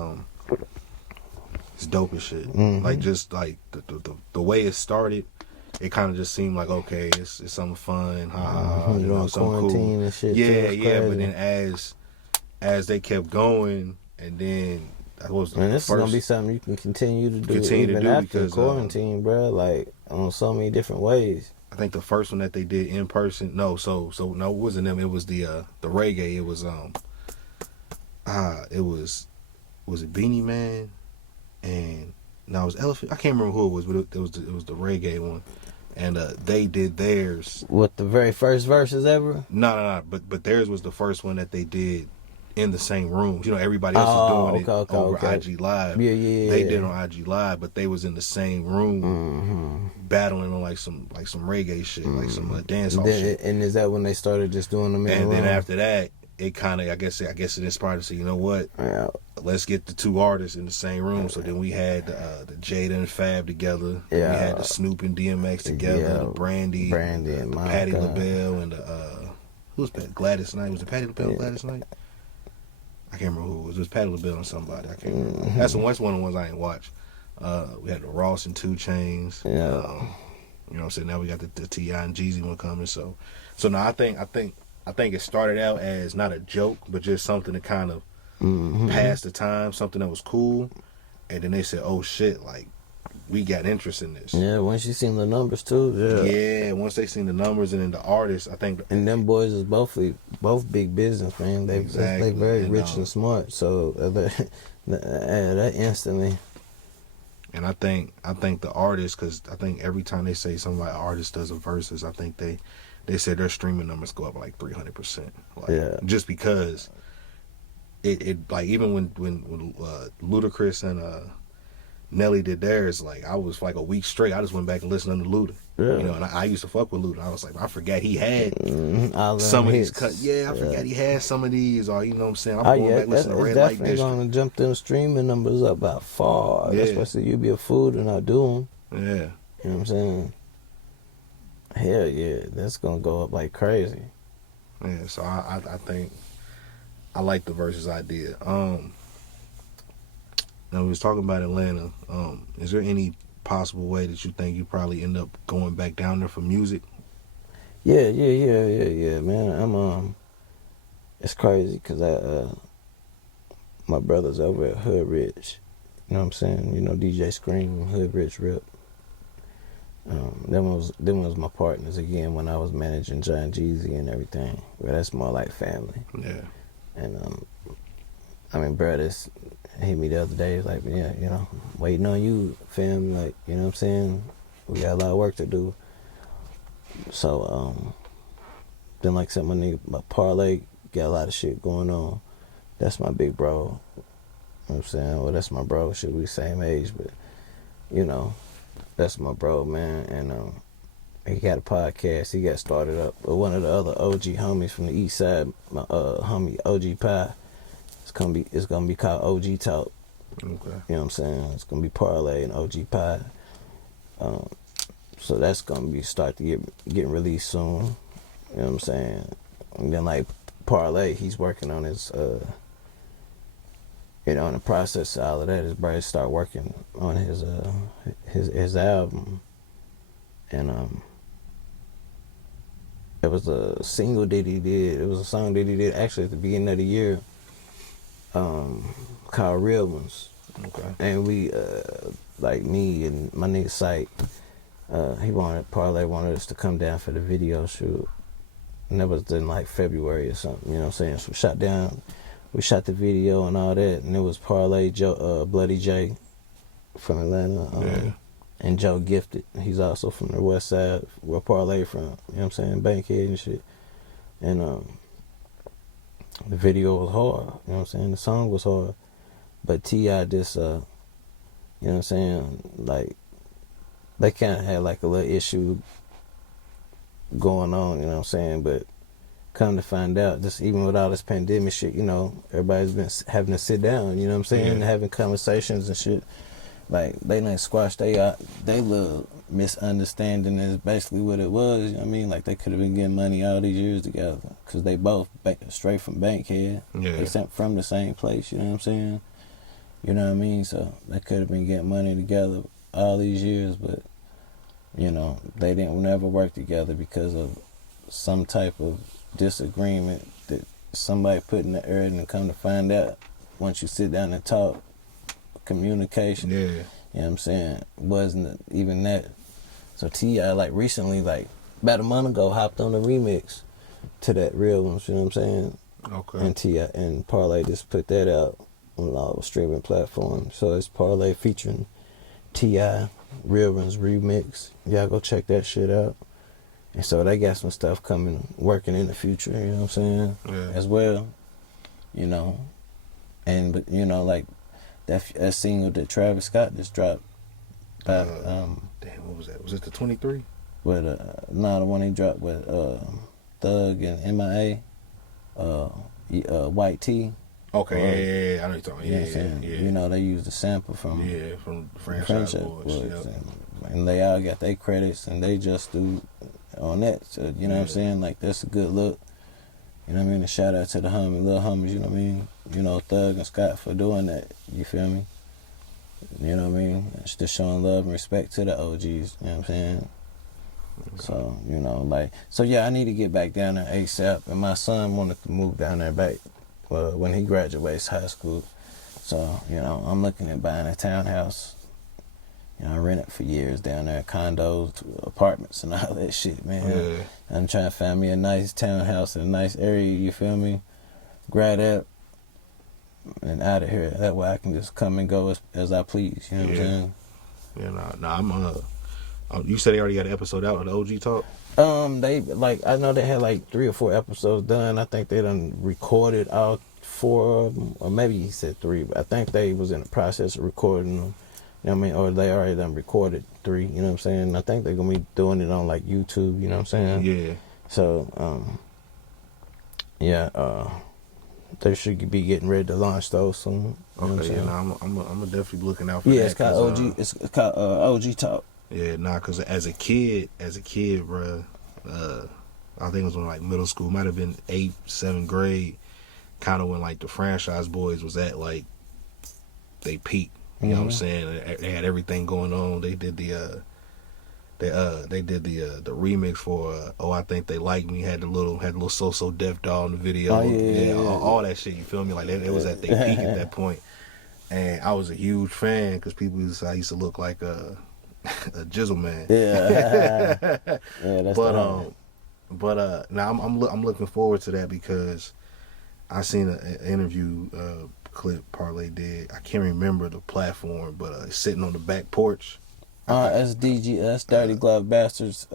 it's dope as shit. Mm-hmm. Like, just like the way it started, it kind of just seemed like, okay, it's something fun, you know, something cool. And shit, yeah. But then as they kept going, and then and this is gonna be something you can continue to do even after quarantine, bro. Like, on so many different ways. I think the first one that they did in person, no, it wasn't them. It was the reggae. It was was it Beanie Man, and no, it was Elephant. I can't remember who it was, but it was the reggae one, and they did theirs. What, the very first verses ever? No, but theirs was the first one that they did in the same room. You know, everybody else was doing it over IG Live. Yeah. They did it on IG Live, but they was in the same room battling on like some reggae shit, like some dance hall shit. And is that when they started just doing them in and the then room? After that, it kind of, I guess it inspired to say, you know what? Yeah. Let's get the two artists in the same room. So then we had the Jada and Fab together. Yeah. We had the Snoop and DMX together. The Brandy and Patti LaBelle and who was that? Gladys Knight. Was it Patti LaBelle? Gladys Knight? I can't remember who it was. It was Patti LaBelle and somebody. I can't remember. That's one of the ones I ain't watched. We had the Ross and 2 Chainz. Yeah. You know what I'm saying? Now we got the T.I. and Jeezy one coming. So now I think it started out as not a joke, but just something to kind of pass the time, something that was cool. And then they said, oh shit, like, we got interest in this. Yeah, once you seen the numbers too. Yeah, once they seen the numbers and then the artists, I think. And them boys is both big business, man. They very rich and smart. So that instantly. And I think the artists, because I think every time they say somebody artist does a versus, I think they say their streaming numbers go up like 300%. Like, just because it like even when Ludacris and Nelly did theirs, like I was like a week straight, I just went back and listened to Luda. Yeah. You know, and I used to fuck with Luda. I was like, I forgot he had some of these cuts. Yeah, I forgot he had some of these, or you know what I'm saying. I'm going back listening to Red Light District. It's definitely gonna jump them streaming numbers up by far. Yeah. That's why I said you be a fool to not do them. Yeah. You know what I'm saying? Hell yeah, that's gonna go up like crazy. Yeah, so I think I like the versus idea. Now we was talking about Atlanta. Is there any possible way that you think you probably end up going back down there for music? Yeah, man. I'm it's crazy because my brother's over at Hood Rich. You know what I'm saying? You know, DJ Scream, Hood Rich Rip. Them was my partners again when I was managing John Jeezy and everything. Well, that's more like family. Yeah. And I mean, bro, this hit me the other day. Like, yeah, you know, waiting on you, fam. Like, you know what I'm saying? We got a lot of work to do. So, then like I said, my parlay got a lot of shit going on. That's my big bro. You know what I'm saying? Well, that's my bro. Shit, we same age, but you know, that's my bro, man. And he got a podcast. He got started up with one of the other OG homies from the East Side, my homie OG Pie. It's gonna be called OG Talk. Okay. You know what I'm saying? It's gonna be Parlay and OG Pie. So that's gonna start to get released soon. You know what I'm saying? And then like Parlay, he's working on his in the process of all of that, his brother start working on his album. And it was a single that he did. It was a song that he did actually at the beginning of the year, called Real Ones. Okay. And we, like me and my nigga Sight, Parlay wanted us to come down for the video shoot. And that was in like February or something, you know what I'm saying? So we shot the video and all that, and it was Parlay, Bloody J from Atlanta, and Joe Gifted. He's also from the West Side, where Parlay from, you know what I'm saying, Bankhead and shit. And the video was hard, you know what I'm saying? The song was hard. But T.I. just, you know what I'm saying, like, they kind of had like a little issue going on, you know what I'm saying? But come to find out, just even with all this pandemic shit, you know, everybody's been having to sit down, you know what I'm saying, and having conversations and shit. Like, they done squashed they little misunderstanding is basically what it was, you know what I mean? Like, they could have been getting money all these years together, because they both straight from Bankhead. Yeah. They sent from the same place, you know what I'm saying? You know what I mean? So they could have been getting money together all these years, but, you know, they didn't never work together because of some type of disagreement that somebody put in the air, and come to find out, once you sit down and talk, communication, you know what I'm saying, wasn't even that. So T.I. like recently, like about a month ago, hopped on the remix to that Real Ones, you know what I'm saying? Okay. And T.I. and Parlay just put that out on all streaming platforms. So it's Parlay featuring T.I. Real Ones remix. Y'all go check that shit out. And so they got some stuff working in the future, you know what I'm saying? As well, you know. And, but, you know, like, that single that Travis Scott just dropped. Damn, what was that? Was it the 23? With, the one he dropped with Thug and MIA, White Tee. Okay, I know you're talking. Yeah. You know, they used the sample from Franchise Boys. And they all got their credits, and they just do on that. So, you know what I'm saying? Like, that's a good look. You know what I mean? A shout out to the little homies, you know what I mean? You know, Thug and Scott for doing that. You feel me? You know what I mean? It's just showing love and respect to the OGs, you know what I'm saying? Okay. So, you know, like, so yeah, I need to get back down there ASAP. And my son wanted to move down there back when he graduates high school. So, you know, I'm looking at buying a townhouse You know, I rented for years down there, condos, apartments, and all that shit, man. Yeah. I'm trying to find me a nice townhouse in a nice area, you feel me? Grab that and out of here. That way I can just come and go as I please, you know what I'm saying? Yeah, I'm you said they already got an episode out of the OG Talk? They, like, I know they had like 3 or 4 episodes done. I think they done recorded all 4 of them, or maybe he said 3, but I think they was in the process of recording them. You know what I mean? Or they already done recorded 3, you know what I'm saying? I think they're going to be doing it on like YouTube, you know what I'm saying? Yeah. So, they should be getting ready to launch those soon. You know what I'm saying? I'm definitely looking out for that. Yeah, it's called OG. It's called OG Talk. Yeah, because as a kid, bro, I think it was when like middle school, might have been 8th, 7th grade, kind of when like the Franchise Boys was at like they peak. You know what I'm saying? They had everything going on. They did the remix for I Think They Like Me. Had the little So Def Doll in the video. Oh, yeah. All that shit. You feel me? Like they was at their peak at that point. And I was a huge fan because I used to look like a Jizzle man. Yeah, yeah. That's but now I'm looking forward to that because I seen an interview clip Parlay did. I can't remember the platform, but sitting on the back porch. That's Dirty Glove Bastards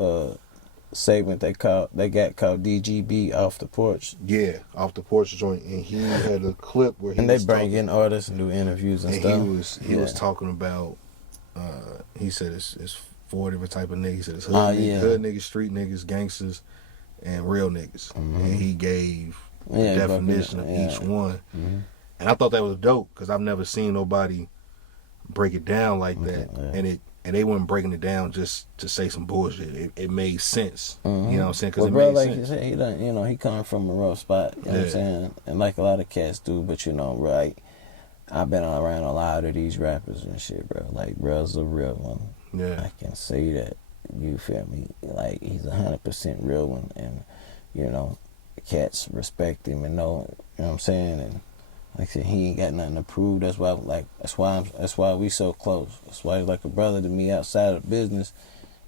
segment they got called DGB Off the Porch. Yeah, Off the Porch joint, and he had a clip where they bring in artists and do interviews and stuff. He was talking about. He said it's 4 different type of niggas. He said it's hood niggas, street niggas, gangsters, and real niggas. Mm-hmm. And he gave the definition of each one. Mm-hmm. And I thought that was dope because I've never seen nobody break it down like that. Yeah. And they weren't breaking it down just to say some bullshit. It made sense. Mm-hmm. You know what I'm saying? Because bro, like you said, he coming from a rough spot. You know what I'm saying? And like a lot of cats do, but right. I've been around a lot of these rappers and shit, bro. Like, bro's a real one. Yeah. I can say that. You feel me? Like, he's 100% real one. And, cats respect him and know, you know what I'm saying? And, like I said, he ain't got nothing to prove. That's why we so close. That's why he's like a brother to me outside of business.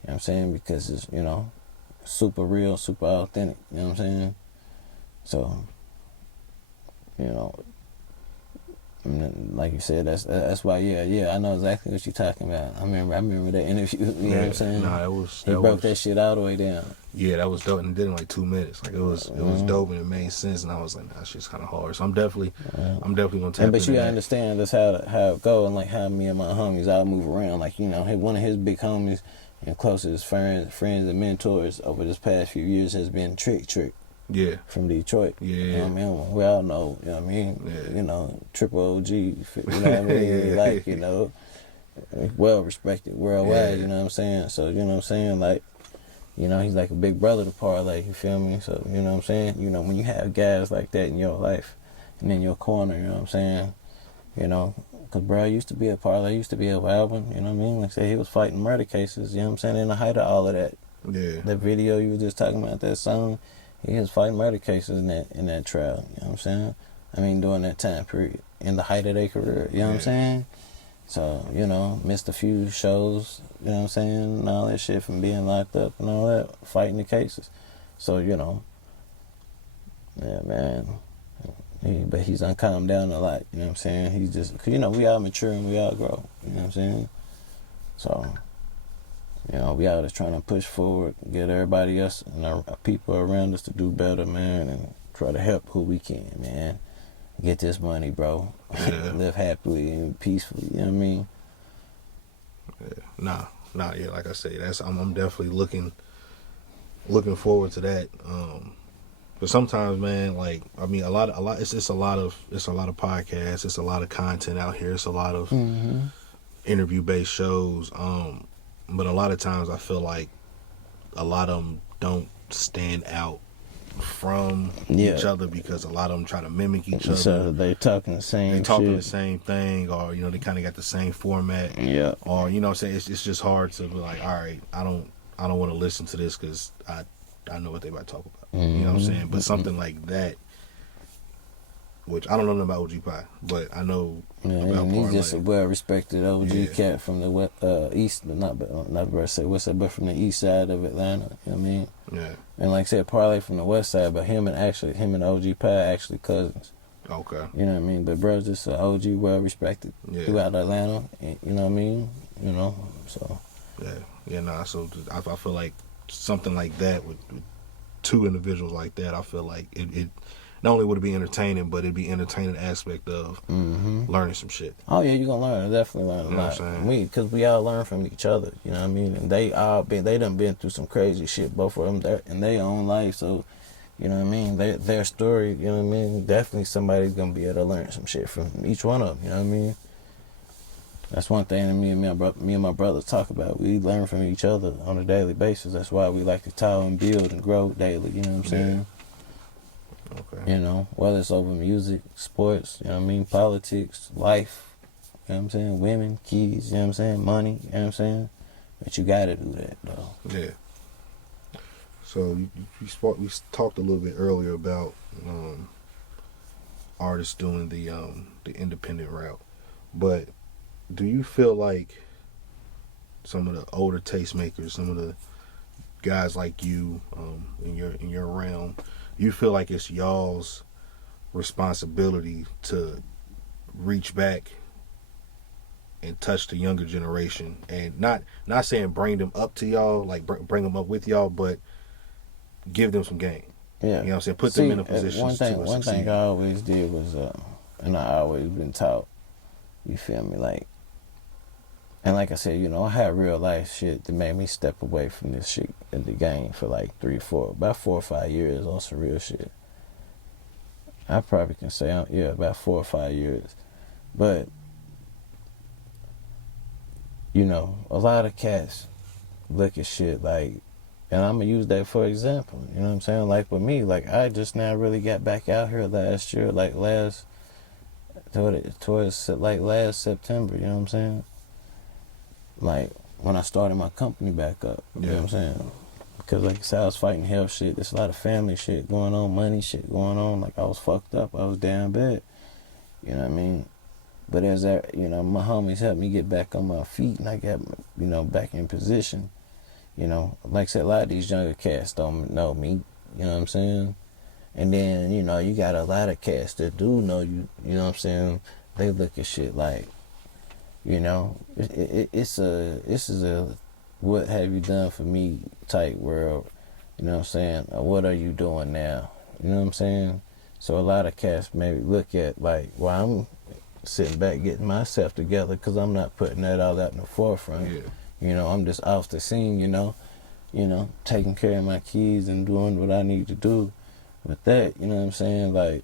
You know what I'm saying? Because it's, super real, super authentic. You know what I'm saying? So, like you said, that's why. I know exactly what you're talking about. I remember that interview. You know what I'm saying? Nah, he broke that shit all the way down. Yeah, that was dope, and it did in like 2 minutes. Like it was dope, and it made sense. And I was like, nah, shit's kind of hard. So I'm definitely gonna tap into but you that. understand that's how it go, and like how me and my homies all move around. Like one of his big homies and closest friends and mentors over this past few years has been Trick. Yeah. From Detroit. Yeah. You know what I mean? We all know, you know what I mean? Yeah. Triple OG, you know what I mean? Like, well respected worldwide, you know what I'm saying? So, you know what I'm saying? Like, he's like a big brother to Parlay, you feel me? So, you know what I'm saying? When you have guys like that in your life and in your corner, you know what I'm saying? Because bro used to be a Parlay, used to be a album, you know what I mean? Like I said, he was fighting murder cases, you know what I'm saying? In the height of all of that. Yeah. That video you were just talking about, that song. He was fighting murder cases in that trial, you know what I'm saying? I mean, during that time period, in the height of their career, you know what I'm saying? So, missed a few shows, you know what I'm saying? And all that shit from being locked up and all that, fighting the cases. So, yeah, man. But he's calmed down a lot, you know what I'm saying? He's just, cause, we all mature and we all grow, you know what I'm saying? So, we all just trying to push forward, get everybody else and our people around us to do better, man, and try to help who we can, man. Get this money, bro. Yeah. Live happily and peacefully, you know what I mean? Yeah. Nah, yeah, like I say, I'm definitely looking forward to that. But sometimes, man, like, I mean, it's a lot of podcasts, it's a lot of content out here, it's a lot of interview-based shows, but a lot of times I feel like a lot of them don't stand out from each other because a lot of them try to mimic each other. So they talking the same the same thing, or they kind of got the same format. Yeah. Or what I'm saying, it's just hard to be like, all right, I don't want to listen to this because I know what they about to talk about. You know what I'm saying? But something like that, which I don't know nothing about OG Pie, but I know about and he's Parlay. just a well-respected OG Yeah. cat from the east, not west side, but from the east side of Atlanta. You know what I mean? Yeah. And like I said, Parlay from the west side, but him and OG Pie actually cousins. Okay. You know what I mean? But bro's just an OG, well-respected throughout Atlanta. You know what I mean? You know, so. Yeah. Nah. So I feel like something like that with two individuals like that, I feel like it not only would it be entertaining, but it'd be entertaining aspect of learning some shit. Oh yeah, you're gonna learn. Definitely learn a lot. Because we all learn from each other. You know what I mean? And they done been through some crazy shit. Both of them in their own life. So, you know what I mean? Their story. You know what I mean? Definitely somebody's gonna be able to learn some shit from each one of them. You know what I mean? That's one thing that me and my brothers talk about. We learn from each other on a daily basis. That's why we like to talk and build and grow daily. You know what I'm saying? Okay. You know, whether it's over music, sports, you know what I mean, politics, life, you know what I'm saying, women, kids, you know what I'm saying, money, you know what I'm saying. But you gotta do that though. Yeah. So we talked a little bit earlier about artists doing the independent route, but do you feel like some of the older tastemakers, some of the guys like you in your realm, you feel like it's y'all's responsibility to reach back and touch the younger generation, and not saying bring them up to y'all, like bring them up with y'all, but give them some game. Yeah. You know what I'm saying? Put them in a position to succeed. One thing I always did was, and I always been taught, you feel me, like, and like I said, you know, I had real life shit that made me step away from this shit in the game for like about 4 or 5 years on some real shit. I probably can say, about 4 or 5 years. But, you know, a lot of cats look at shit like, and I'm going to use that for example, you know what I'm saying? Like with me, like I just now really got back out here last year, like towards like last September, you know what I'm saying? Like when I started my company back up, you know what I'm saying? Because like I said, I was fighting health shit. There's a lot of family shit going on, money shit going on. Like I was fucked up. I was down bad. You know what I mean? But as that, you know, my homies helped me get back on my feet, and I got, you know, back in position. You know, like I said, a lot of these younger cats don't know me. You know what I'm saying? And then, you know, you got a lot of cats that do know you. You know what I'm saying? They look at shit like, you know, this is a what have you done for me type world. You know what I'm saying? What are you doing now? You know what I'm saying? So a lot of cats maybe look at like, well, I'm sitting back getting myself together because I'm not putting that all out in the forefront. Yeah. You know, I'm just off the scene, you know, taking care of my kids and doing what I need to do with that. You know what I'm saying? Like,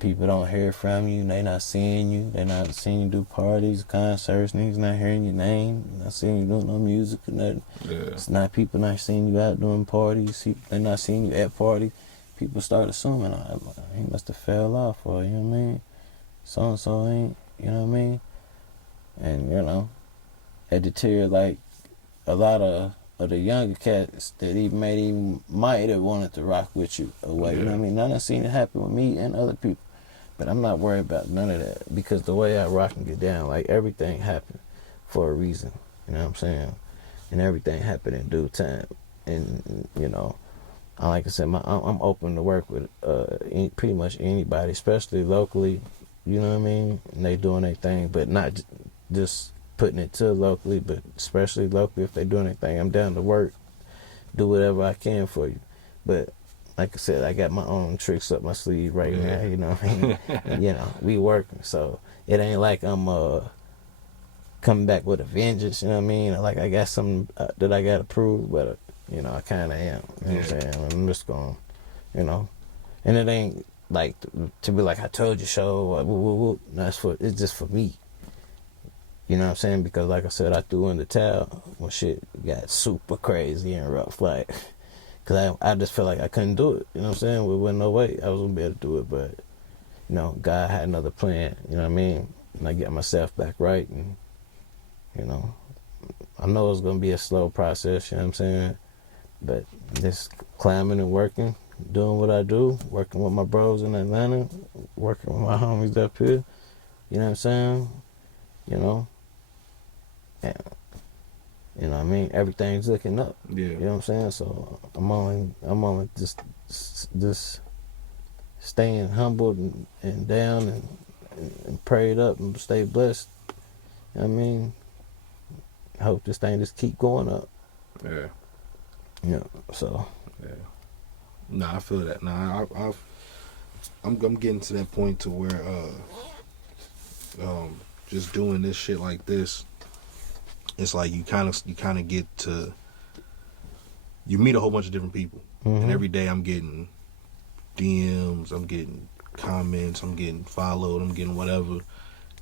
people don't hear from you. They not seeing you. They not seeing you do parties, concerts. Niggas not hearing your name. Not seeing you doing no music or nothing. Yeah. It's not people not seeing you out doing parties. They not seeing you at parties. People start assuming, he must have fell off, or, you know what I mean? So-and-so ain't, you know what I mean? And, you know, it deteriorated, like, a lot of the younger cats that might have wanted to rock with you away. You know what I mean? Now I've seen it happen with me and other people. But I'm not worried about none of that, because the way I rock and get down, like, everything happened for a reason. You know what I'm saying? And everything happened in due time. And, you know, like I said, I'm open to work with pretty much anybody, especially locally. You know what I mean? And they doing their thing, but not just putting it to locally, but especially locally. If they doing their thing, I'm down to work, do whatever I can for you. But like I said, I got my own tricks up my sleeve right now. You know what I mean? And, you know, we working, so it ain't like I'm coming back with a vengeance. You know what I mean? Like I got something that I got to prove, but you know, I kind of am. You know what I'm saying? I'm just going, you know, and it ain't like to be like, I told you so. No, it's just for me. You know what I'm saying? Because like I said, I threw in the towel when shit got super crazy and rough. Like, because I just felt like I couldn't do it. You know what I'm saying? There wasn't no way I was going to be able to do it. But, you know, God had another plan. You know what I mean? And I got myself back right. And, you know, I know it's going to be a slow process. You know what I'm saying? But just climbing and working, doing what I do, working with my bros in Atlanta, working with my homies up here. You know what I'm saying? You know, and, you know what I mean? Everything's looking up. Yeah. You know what I'm saying? So I'm only just staying humbled and down and prayed up and stay blessed. You know what I mean? I hope this thing just keep going up. Yeah. Yeah. So. Yeah. Nah, I feel that. Nah, I'm getting to that point to where just doing this shit like this, it's like you kind of get to, you meet a whole bunch of different people, and every day I'm getting DMs, I'm getting comments, I'm getting followed, I'm getting whatever,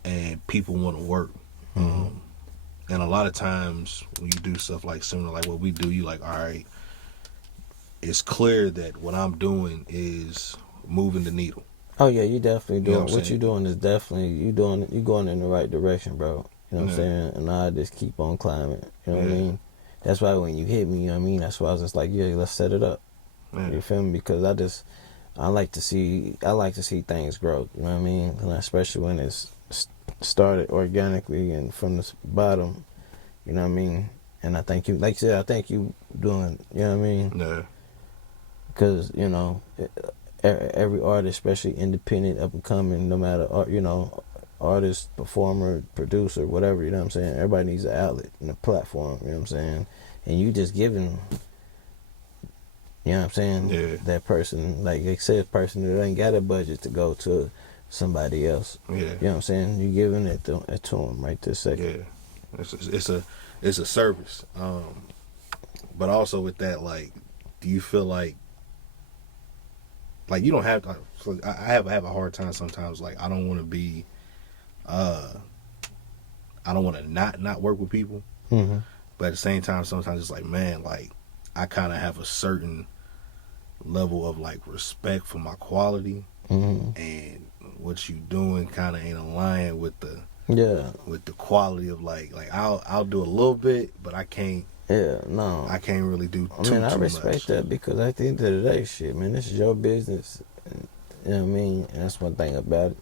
and people want to work. And a lot of times when you do stuff like similar like what we do, you like, all right, it's clear that what I'm doing is moving the needle. Oh yeah, you definitely doing what you're doing is definitely you going in the right direction, bro. You know what I'm saying? And I just keep on climbing. You know what I mean? That's why when you hit me, you know what I mean? That's why I was just like, yeah, let's set it up. You feel me? Because I like to see things grow. You know what I mean? And especially when it's started organically and from the bottom. You know what I mean? And I think you, like you said, I think you doing. You know what I mean? Yeah. Because you know, every artist, especially independent, up and coming, no matter you know, artist, performer, producer, whatever. You know what I'm saying? Everybody needs an outlet and a platform. You know what I'm saying? And you just giving. You know what I'm saying? Yeah. That person, like they said, person that ain't got a budget to go to somebody else. Yeah. You know what I'm saying? You giving it to them right this second. Yeah. It's a service. But also with that, like, do you feel like you don't have to, I have a hard time sometimes, like I don't want to be I don't want to not work with people. But at the same time sometimes it's like, man, like I kind of have a certain level of like respect for my quality, and what you doing kind of ain't aligned with the quality of like I'll do a little bit, but I can't. Yeah, no. I can't really do too I much. respect that because at the end of the day, shit, man, this is your business. You know what I mean? And that's one thing about it.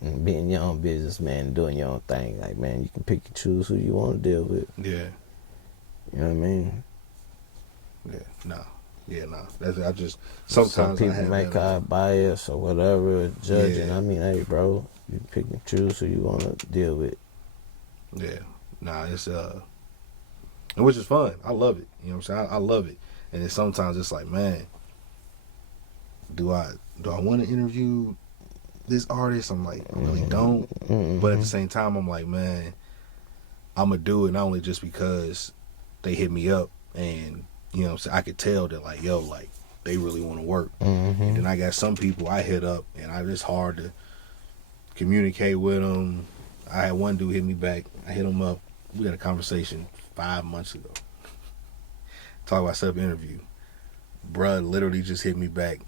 And being your own businessman, doing your own thing. Like, man, you can pick and choose who you want to deal with. Yeah. You know what I mean? Yeah, no. That's, I just, sometimes some people may call bias or whatever, judging. Yeah. I mean, hey, bro, you pick and choose who you want to deal with. Yeah. Nah, it's, and which is fun. I love it. You know what I'm saying? I love it. And then sometimes it's like, man, do I want to interview this artist? I'm like, I really don't. But at the same time, I'm like, man, I'm going to do it not only just because they hit me up and, you know what I'm saying, I could tell that, like, yo, like, they really want to work. And then I got some people I hit up and it's hard to communicate with them. I had one dude hit me back. I hit him up. We had a conversation 5 months ago. Talk about set up interview. Bruh literally just hit me back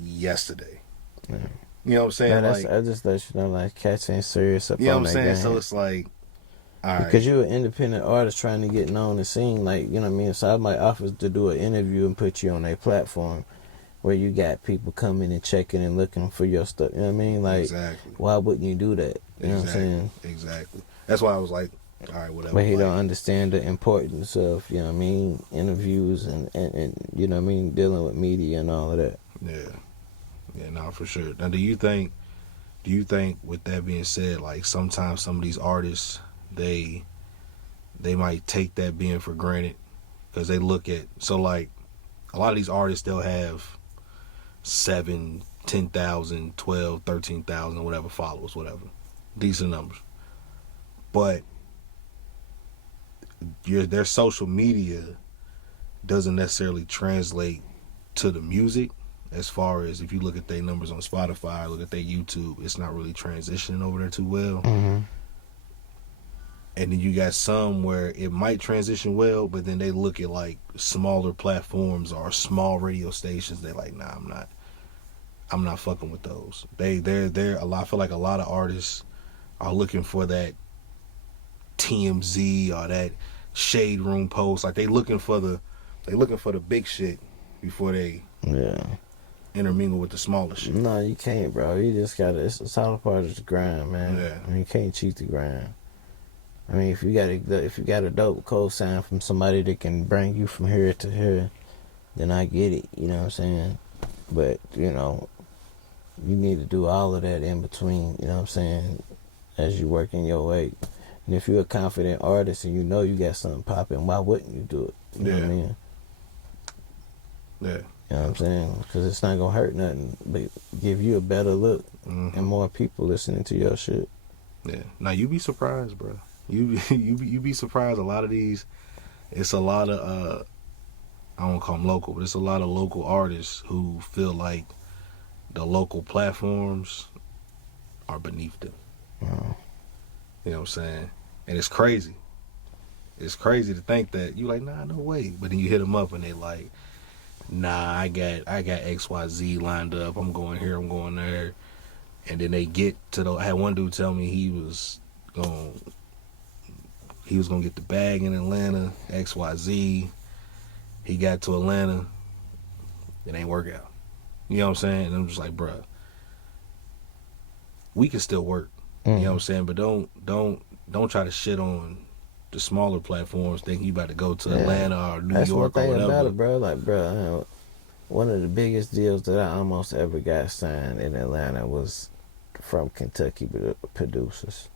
yesterday. Yeah. You know what I'm saying? Man, like, I just let you know, like, cats ain't serious up on that. You know what I'm saying? Game. So it's like, all right. Because you're an independent artist trying to get known and seen, like, you know what I mean? So I might offer to do an interview and put you on a platform where you got people coming and checking and looking for your stuff. You know what I mean? Like, exactly. Why wouldn't you do that? You know what I'm saying? Exactly. That's why I was like, all right, whatever. But he don't understand the importance of, you know what I mean, interviews and you know what I mean, dealing with media and all of that. Yeah, no, for sure. Now, do you think with that being said, like sometimes some of these artists, they might take that being for granted because they look at, so like a lot of these artists, they'll have 7, 10,000, 12, 13,000, whatever followers, whatever, decent numbers, but their social media doesn't necessarily translate to the music. As far as if you look at their numbers on Spotify, look at their YouTube, it's not really transitioning over there too well. And then you got some where it might transition well, but then they look at like smaller platforms or small radio stations. They're like, nah, I'm not fucking with those. They're a lot. I feel like a lot of artists are looking for that TMZ or that shade room post. Like they looking for the big shit before they. Yeah. intermingle with the smaller shit. No, you can't, bro. You just gotta. It's all a part of the grind, man. Yeah. I mean, you can't cheat the grind. I mean, if you got a dope co-sign from somebody that can bring you from here to here, then I get it. You know what I'm saying? But you know, you need to do all of that in between. You know what I'm saying? As you work in your way. And if you're a confident artist and you know you got something popping, why wouldn't you do it? You know what I mean? Yeah. You know what I'm saying? Because it's not going to hurt nothing, but give you a better look and more people listening to your shit. Yeah. Now, you be surprised, bro. You be surprised. A lot of these, it's a lot of, I don't call them local, but it's a lot of local artists who feel like the local platforms are beneath them. Oh. You know what I'm saying? And it's crazy. It's crazy to think that you like, nah, no way. But then you hit them up and they like, nah, I got XYZ lined up. I'm going here, I'm going there. And then they get to I had one dude tell me he was gonna get the bag in Atlanta, XYZ. He got to Atlanta, it ain't work out. You know what I'm saying? And I'm just like, bruh, we can still work. You know what I'm saying? But don't try to shit on the smaller platforms thinking you about to go to Atlanta or New York or whatever. That's one thing about it, bro. Like, bro, one of the biggest deals that I almost ever got signed in Atlanta was from Kentucky producers.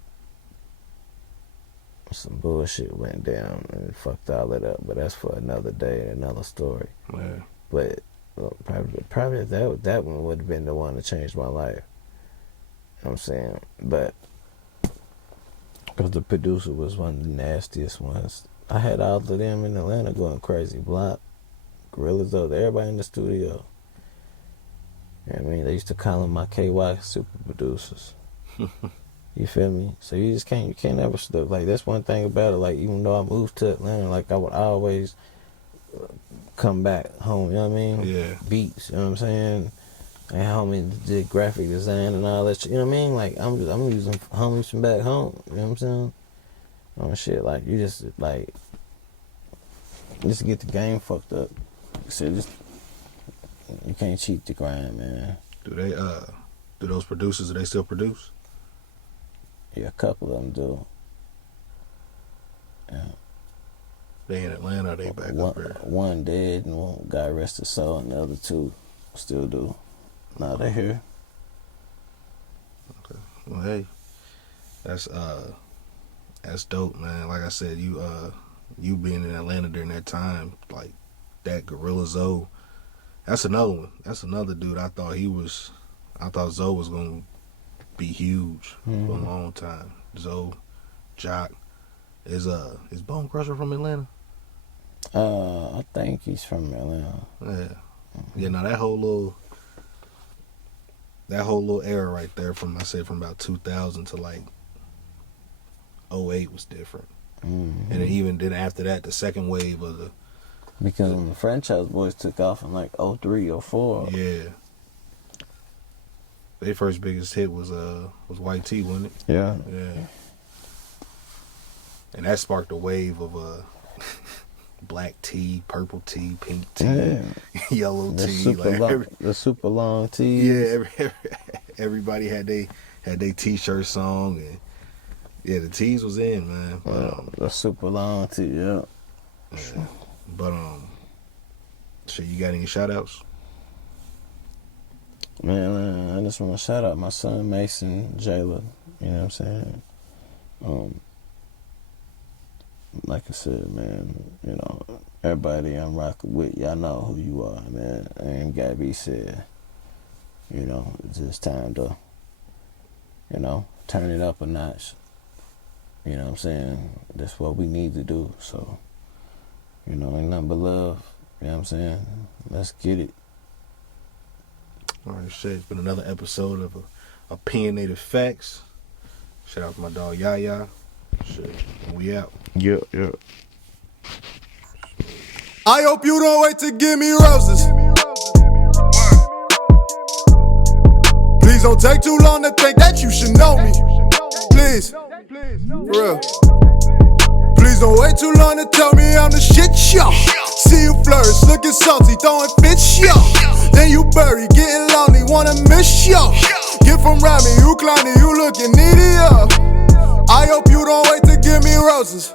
Some bullshit went down and fucked all it up, but that's for another day and another story. Yeah. But probably that one would have been the one that changed my life. You know what I'm saying? But because the producer was one of the nastiest ones. I had all of them in Atlanta going crazy. Block, Gorillas, everybody in the studio. You know what I mean? They used to call them my KY super producers. You feel me? So you can't ever slip. Like, that's one thing about it. Like, even though I moved to Atlanta, like, I would always come back home, you know what I mean? Yeah. Beats, you know what I'm saying? And homie did graphic design and all that shit, you know what I mean? Like, I'm using homies from back home, you know what I'm saying? On shit, like, you just get the game fucked up. So you can't cheat the grind, man. Do those producers, do they still produce? Yeah, a couple of them do. Yeah. They in Atlanta, or they back up here? One dead and one got arrested, so, and the other two still do. No, they here. Okay. Well, hey, that's dope, man. Like I said, you being in Atlanta during that time, like that Gorilla Zoe, that's another one. That's another dude. I thought Zoe was gonna be huge for a long time. Zoe, Jock, is Bone Crusher from Atlanta? I think he's from Atlanta. Yeah. Yeah. Now that whole little era right there from about 2000 to like 08 was different. And then after that, the second wave of the... Because when the Franchise Boys took off in like 03 or 04. Yeah. Their first biggest hit was White Tee, wasn't it? Yeah. Yeah. And that sparked a wave of black tea, purple tea, pink tea, yellow tea. The super long tees. Yeah, everybody had they t-shirt song, and yeah, the tees was in, man. But, the super long tee, yeah. But shit, you got any shout outs? Man, I just want to shout out my son Mason, Jayla. You know what I'm saying? Like I said, man, you know, everybody I'm rocking with, y'all know who you are, man. And Gabby said, you know, it's just time to, you know, turn it up a notch. You know what I'm saying? That's what we need to do. So, you know, ain't nothing but love. You know what I'm saying? Let's get it. All right, shit. It's been another episode of Opinionated Facts. Shout out to my dog YaYa. Shit, we out. Yeah. I hope you don't wait to give me roses. Please don't take too long to think that you should know me. Please, for real. Please don't wait too long to tell me I'm the shit, yo. See you flourish, looking salty, throwing fits, yo. then you bury, getting lonely, wanna miss you. Get from around me, you clowny, you looking needy up. I hope you don't wait to give me roses.